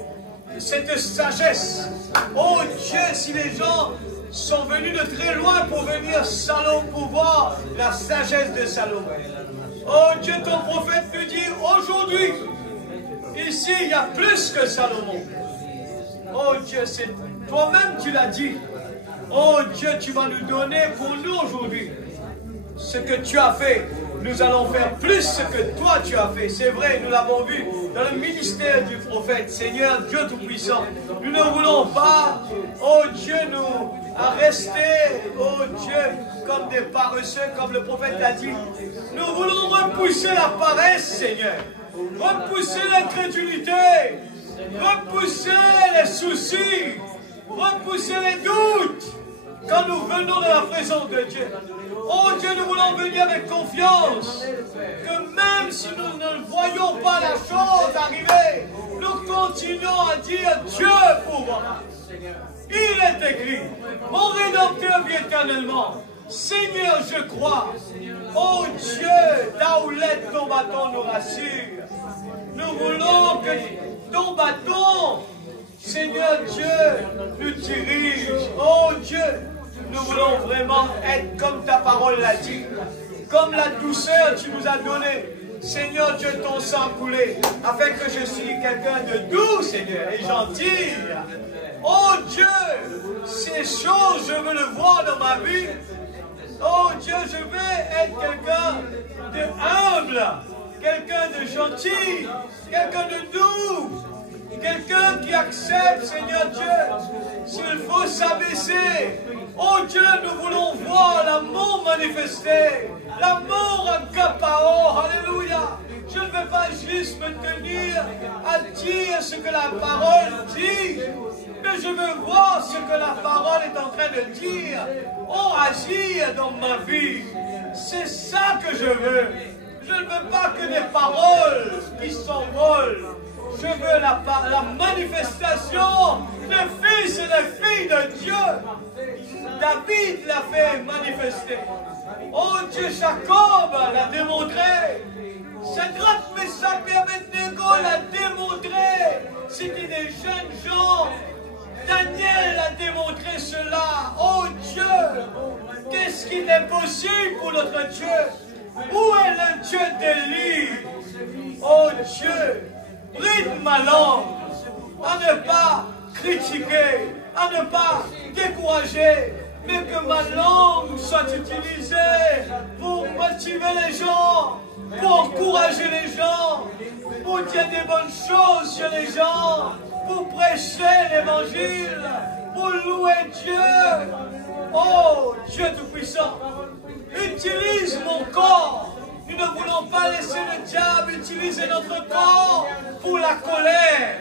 cette sagesse. Oh Dieu, si les gens sont venus de très loin pour venir Salomon, pour voir la sagesse de Salomon. Oh Dieu, ton prophète nous dit aujourd'hui, ici il y a plus que Salomon. Oh Dieu, c'est toi-même tu l'as dit. Oh Dieu, tu vas nous donner pour nous aujourd'hui ce que tu as fait. Nous allons faire plus ce que toi tu as fait. C'est vrai, nous l'avons vu dans le ministère du prophète. Seigneur Dieu Tout-Puissant, nous ne voulons pas, oh Dieu, nous rester, oh Dieu, comme des paresseux, comme le prophète l'a dit. Nous voulons repousser la paresse, Seigneur. Repousser l'incrédulité. Repousser les soucis. Repousser les doutes. Quand nous venons dans la présence de Dieu. Oh Dieu, nous voulons venir avec confiance. Que même si nous ne voyons pas la chose arriver, nous continuons à dire Dieu pourra. Il est écrit, mon Rédempteur vit éternellement. Seigneur, je crois. Oh Dieu, là où l'est ton bâton nous rassure. Nous voulons que ton bâton, Seigneur Dieu, nous dirige. Oh Dieu, nous voulons vraiment être comme ta parole l'a dit. Comme la douceur tu nous as donnée. Seigneur Dieu, ton sang coulé, afin que je suis quelqu'un de doux, Seigneur, et gentil. Oh Dieu, ces choses, je veux le voir dans ma vie. Oh Dieu, je veux être quelqu'un de humble, quelqu'un de gentil, quelqu'un de doux, quelqu'un qui accepte, Seigneur Dieu, s'il faut s'abaisser. Oh Dieu, nous voulons voir l'amour manifesté, l'amour agapao, alléluia. Je ne veux pas juste me tenir à dire ce que la parole dit, mais je veux voir ce que la parole est en train de dire, agir dans ma vie. C'est ça que je veux. Je ne veux pas que des paroles qui s'envolent. Je veux la manifestation des fils et des filles de Dieu. David l'a fait manifester. Oh Dieu, Jacob l'a démontré. Shadrach, Meshach et Abednego l'a démontré. C'était des jeunes gens. Daniel a démontré cela. Oh Dieu, qu'est-ce qui est possible pour notre Dieu? Où est le Dieu d'Élie? Oh Dieu, bride ma langue à ne pas critiquer, à ne pas décourager, mais que ma langue soit utilisée pour motiver les gens, pour encourager les gens, pour dire des bonnes choses sur les gens, pour prêcher l'évangile, pour louer Dieu. Oh Dieu Tout-Puissant, utilise mon corps. Nous ne voulons pas laisser le diable utiliser notre corps pour la colère,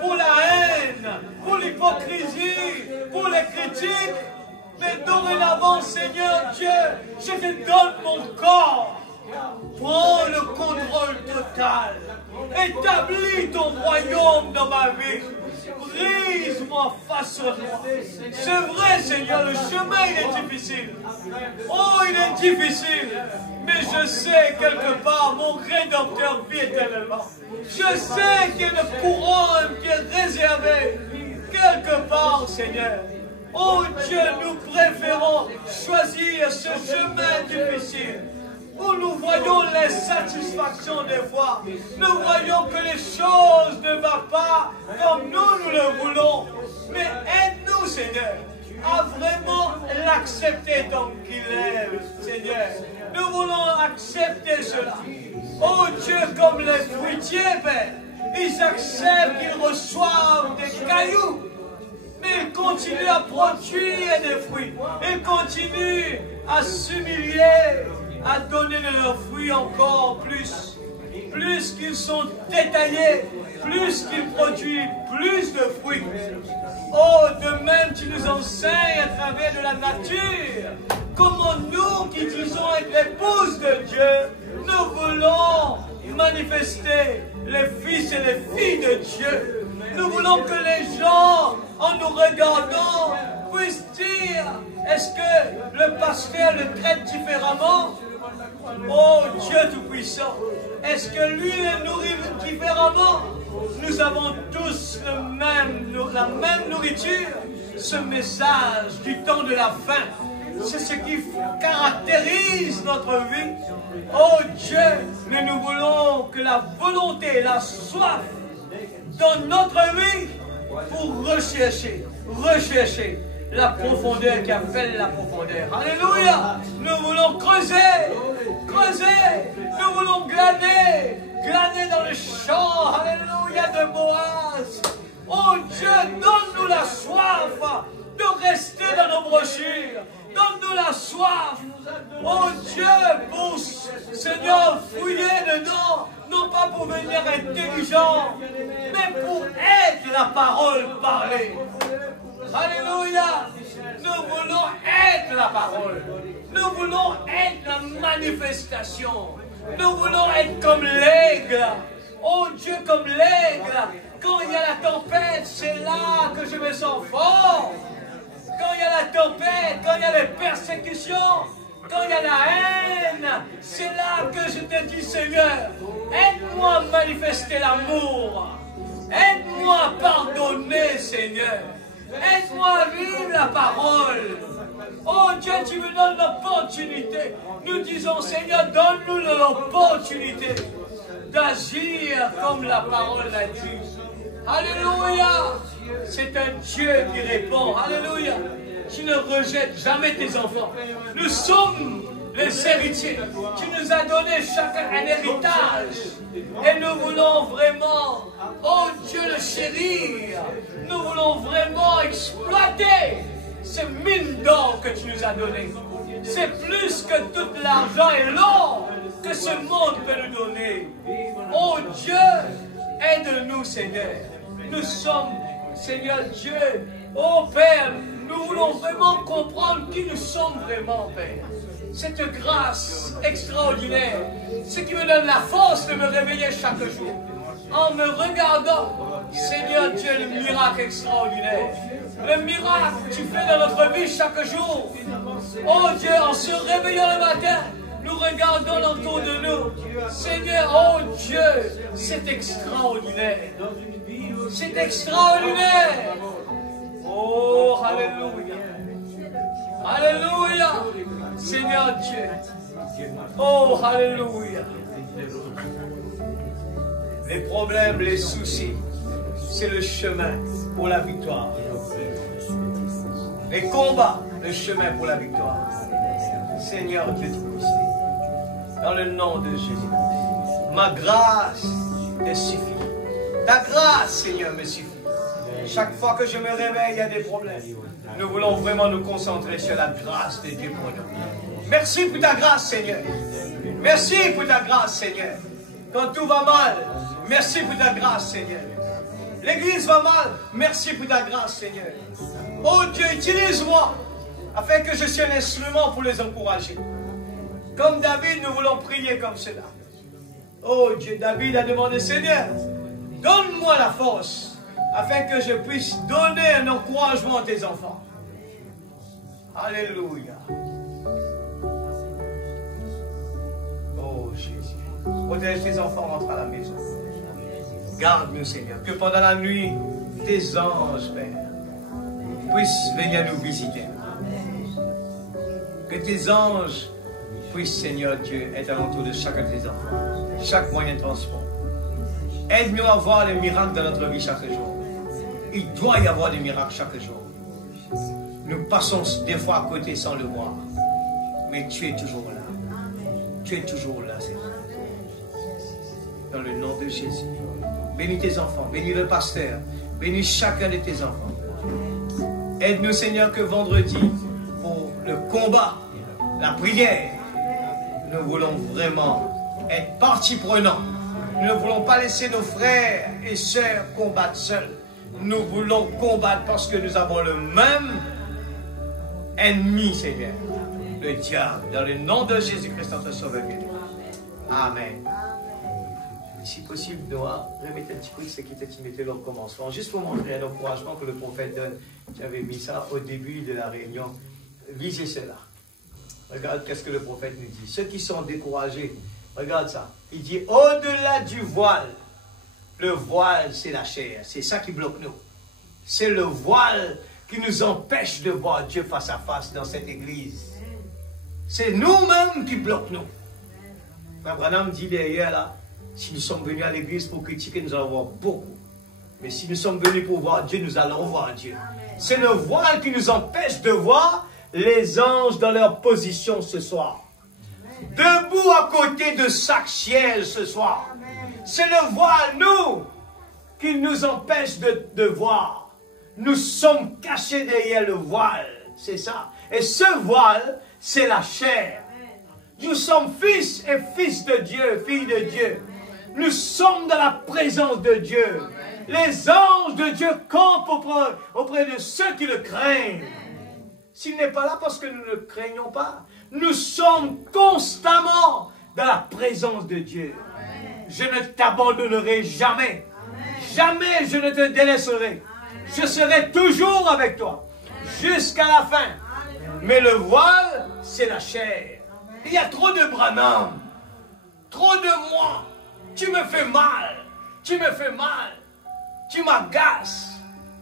pour la haine, pour l'hypocrisie, pour les critiques. Mais dorénavant, Seigneur Dieu, je te donne mon corps. Prends le contrôle total. Établis ton royaume dans ma vie. Brise-moi, façonne-moi. C'est vrai, Seigneur, le chemin il est difficile. Oh, il est difficile. Mais je sais quelque part, mon Rédempteur vit éternellement. Je sais qu'il y a une couronne qui est réservée quelque part, Seigneur. Oh Dieu, nous préférons choisir ce chemin difficile où nous voyons les satisfactions des fois. Nous voyons que les choses ne vont pas comme nous le voulons. Mais aide-nous, Seigneur, à vraiment l'accepter tant qu'il est, Seigneur. Nous voulons accepter cela. Oh Dieu, comme les fruitiers, Père, ils acceptent qu'ils reçoivent des cailloux. mais il continue à produire des fruits. Il continue à s'humilier, à donner de leurs fruits encore plus. Plus qu'ils sont détaillés, plus qu'ils produisent plus de fruits. Oh, de même tu nous enseignes à travers de la nature comment nous qui disons être l'épouse de Dieu, nous voulons manifester les fils et les filles de Dieu. Nous voulons que les gens, en nous regardant, puissent dire, est-ce que le pasteur le traite différemment? Oh Dieu Tout-Puissant, est-ce que lui le nourrit différemment? Nous avons tous la même nourriture. Ce message du temps de la fin, c'est ce qui caractérise notre vie. Oh Dieu, mais nous voulons que la volonté, la soif dans notre vie pour rechercher la profondeur qui appelle la profondeur. Alléluia! Nous voulons creuser, nous voulons glaner dans le champ, alléluia, de Boaz. Oh Dieu, donne-nous la soif de rester dans nos brochures. Donne-nous la soif, oh Dieu, pour, Seigneur, fouiller dedans, non pas pour venir intelligent, mais pour être la parole parlée. Alléluia, nous voulons être la parole, nous voulons être la manifestation, nous voulons être comme l'aigle, oh Dieu, comme l'aigle. Quand il y a la tempête, c'est là que je me sens fort. Quand il y a la tempête, quand il y a les persécutions, quand il y a la haine, c'est là que je te dis, Seigneur, aide-moi à manifester l'amour. Aide-moi à pardonner, Seigneur. Aide-moi à vivre la parole. Oh Dieu, tu me donnes l'opportunité. Nous disons, Seigneur, donne-nous l'opportunité d'agir comme la parole l'a dit. Alléluia. C'est un Dieu qui répond. Alléluia. Tu ne rejettes jamais tes enfants. Nous sommes les héritiers. Tu nous as donné chacun un héritage. Et nous voulons vraiment, oh Dieu, le chérir. Nous voulons vraiment exploiter ces mines d'or que tu nous as données. C'est plus que tout l'argent et l'or que ce monde peut nous donner. Oh Dieu, aide-nous, Seigneur. Nous sommes, Seigneur Dieu, oh Père, nous voulons vraiment comprendre qui nous sommes vraiment, Père. Cette grâce extraordinaire, ce qui me donne la force de me réveiller chaque jour. En me regardant, Seigneur Dieu, le miracle extraordinaire. Le miracle que tu fais dans notre vie chaque jour. Oh Dieu, en se réveillant le matin, nous regardons autour de nous. Seigneur, oh Dieu, c'est extraordinaire. C'est extraordinaire. Oh, alléluia. Alléluia. Seigneur Dieu. Oh, alléluia. Les problèmes, les soucis, c'est le chemin pour la victoire. Les combats, le chemin pour la victoire. Seigneur Dieu Tout-Puissant, dans le nom de Jésus, ma grâce te suffit. Ta grâce, Seigneur, me suffit. Chaque fois que je me réveille, il y a des problèmes. Nous voulons vraiment nous concentrer sur la grâce de Dieu pour nous. Merci pour ta grâce, Seigneur. Merci pour ta grâce, Seigneur. Quand tout va mal, merci pour ta grâce, Seigneur. L'église va mal, merci pour ta grâce, Seigneur. Oh Dieu, utilise-moi afin que je sois un instrument pour les encourager. Comme David, nous voulons prier comme cela. Oh Dieu, David a demandé, Seigneur, donne-moi la force afin que je puisse donner un encouragement à tes enfants. Alléluia. Oh Jésus, protège tes enfants, rentre à la maison. Garde-nous, Seigneur, que pendant la nuit, tes anges, Père, puissent venir nous visiter. Que tes anges puissent, Seigneur Dieu, être alentour de chacun de tes enfants, chaque moyen de transport. Aide-nous à voir les miracles dans notre vie chaque jour. Il doit y avoir des miracles chaque jour. Nous passons des fois à côté sans le voir. Mais tu es toujours là. Tu es toujours là, Seigneur. Dans le nom de Jésus. Bénis tes enfants. Bénis le pasteur. Bénis chacun de tes enfants. Aide-nous, Seigneur, que vendredi, pour le combat, la prière, nous voulons vraiment être partie prenante. Nous ne voulons pas laisser nos frères et sœurs combattre seuls. Nous voulons combattre parce que nous avons le même ennemi, Seigneur, le diable. Dans le nom de Jésus-Christ, notre Sauveur béni. Amen. Si possible, Noah, remettez un petit coup de ce qui était Timothée au commencement, juste pour montrer un encouragement que le prophète donne. J'avais mis ça au début de la réunion. Lisez cela. Regarde qu'est-ce que le prophète nous dit. Ceux qui sont découragés, regarde ça. Il dit, au-delà du voile, le voile, c'est la chair. C'est ça qui bloque nous. C'est le voile qui nous empêche de voir Dieu face à face dans cette église. C'est nous-mêmes qui bloquons nous. Frère Branham dit derrière là, si nous sommes venus à l'église pour critiquer, nous allons voir beaucoup. Mais si nous sommes venus pour voir Dieu, nous allons voir Dieu. C'est le voile qui nous empêche de voir les anges dans leur position ce soir. Debout à côté de chaque ciel ce soir. C'est le voile, nous, qui nous empêche de voir. Nous sommes cachés derrière le voile. C'est ça. Et ce voile, c'est la chair. Nous sommes fils et fils de Dieu, filles de Dieu. Nous sommes dans la présence de Dieu. Les anges de Dieu campent auprès de ceux qui le craignent. S'il n'est pas là parce que nous ne le craignons pas, nous sommes constamment dans la présence de Dieu. Je ne t'abandonnerai jamais. Jamais je ne te délaisserai. Je serai toujours avec toi jusqu'à la fin. Mais le voile, c'est la chair. Il y a trop de Branham, trop de moi. Tu me fais mal, tu me fais mal, tu m'agaces.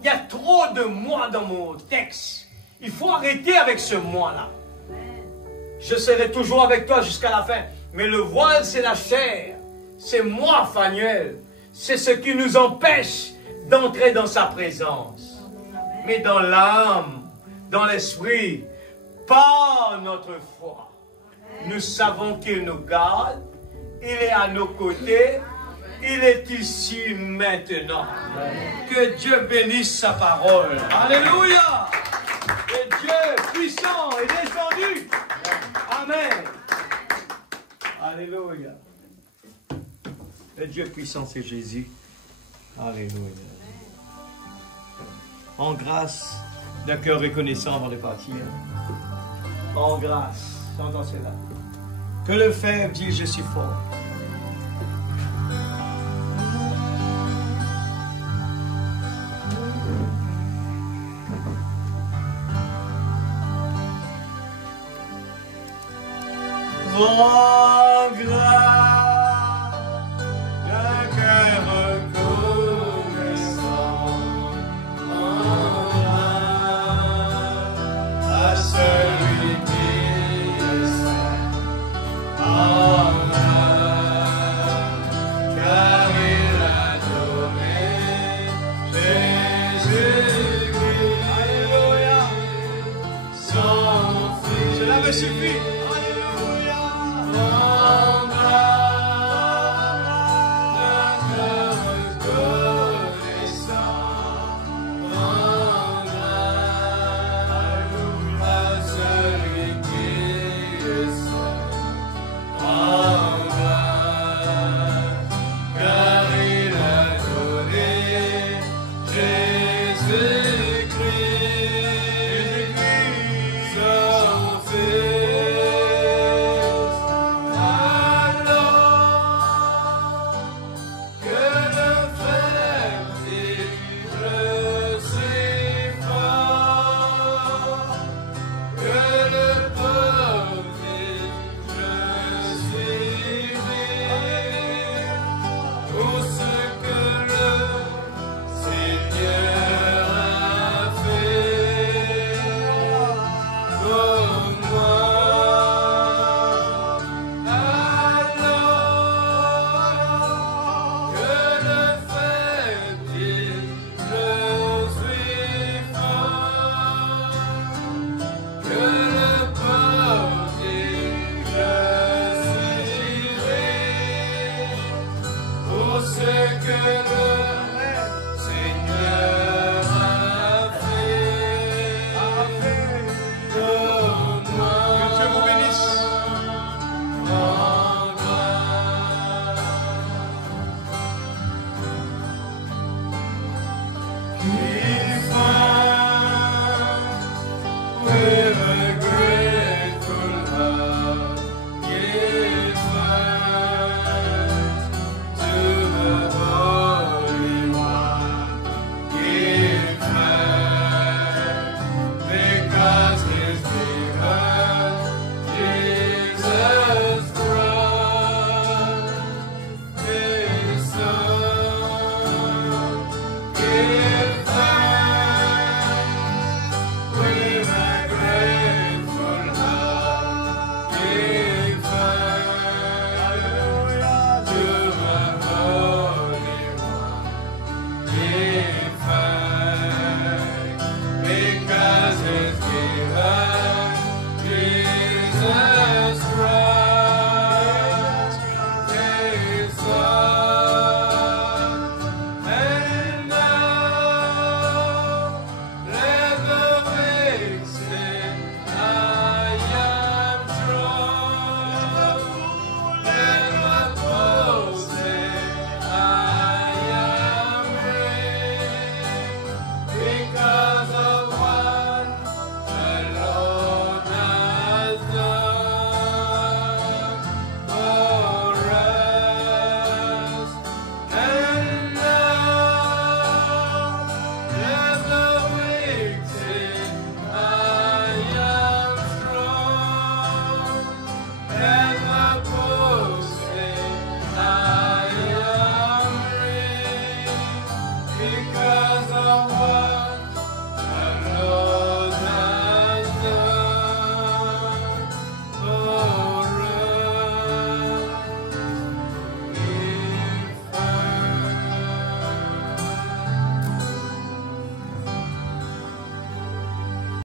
Il y a trop de moi dans mon texte. Il faut arrêter avec ce moi-là. Je serai toujours avec toi jusqu'à la fin. Mais le voile, c'est la chair. C'est moi, Phanuel. C'est ce qui nous empêche d'entrer dans sa présence. Mais dans l'âme, dans l'esprit, par notre foi, nous savons qu'il nous garde. Il est à nos côtés. Il est ici maintenant. Que Dieu bénisse sa parole. Alléluia. Que Dieu puissant est descendu. Amen. Alléluia. Le Dieu puissant, c'est Jésus. Alléluia. En grâce d'un cœur reconnaissant avant de partir. En grâce. J'entends cela. Que le faible dise, je suis fort. En grâce, le cœur reconnaissant, en grâce à celui qui est saint, en grâce, car il a donné Jésus-Christ, Alléluia, son Fils. Cela me suffit.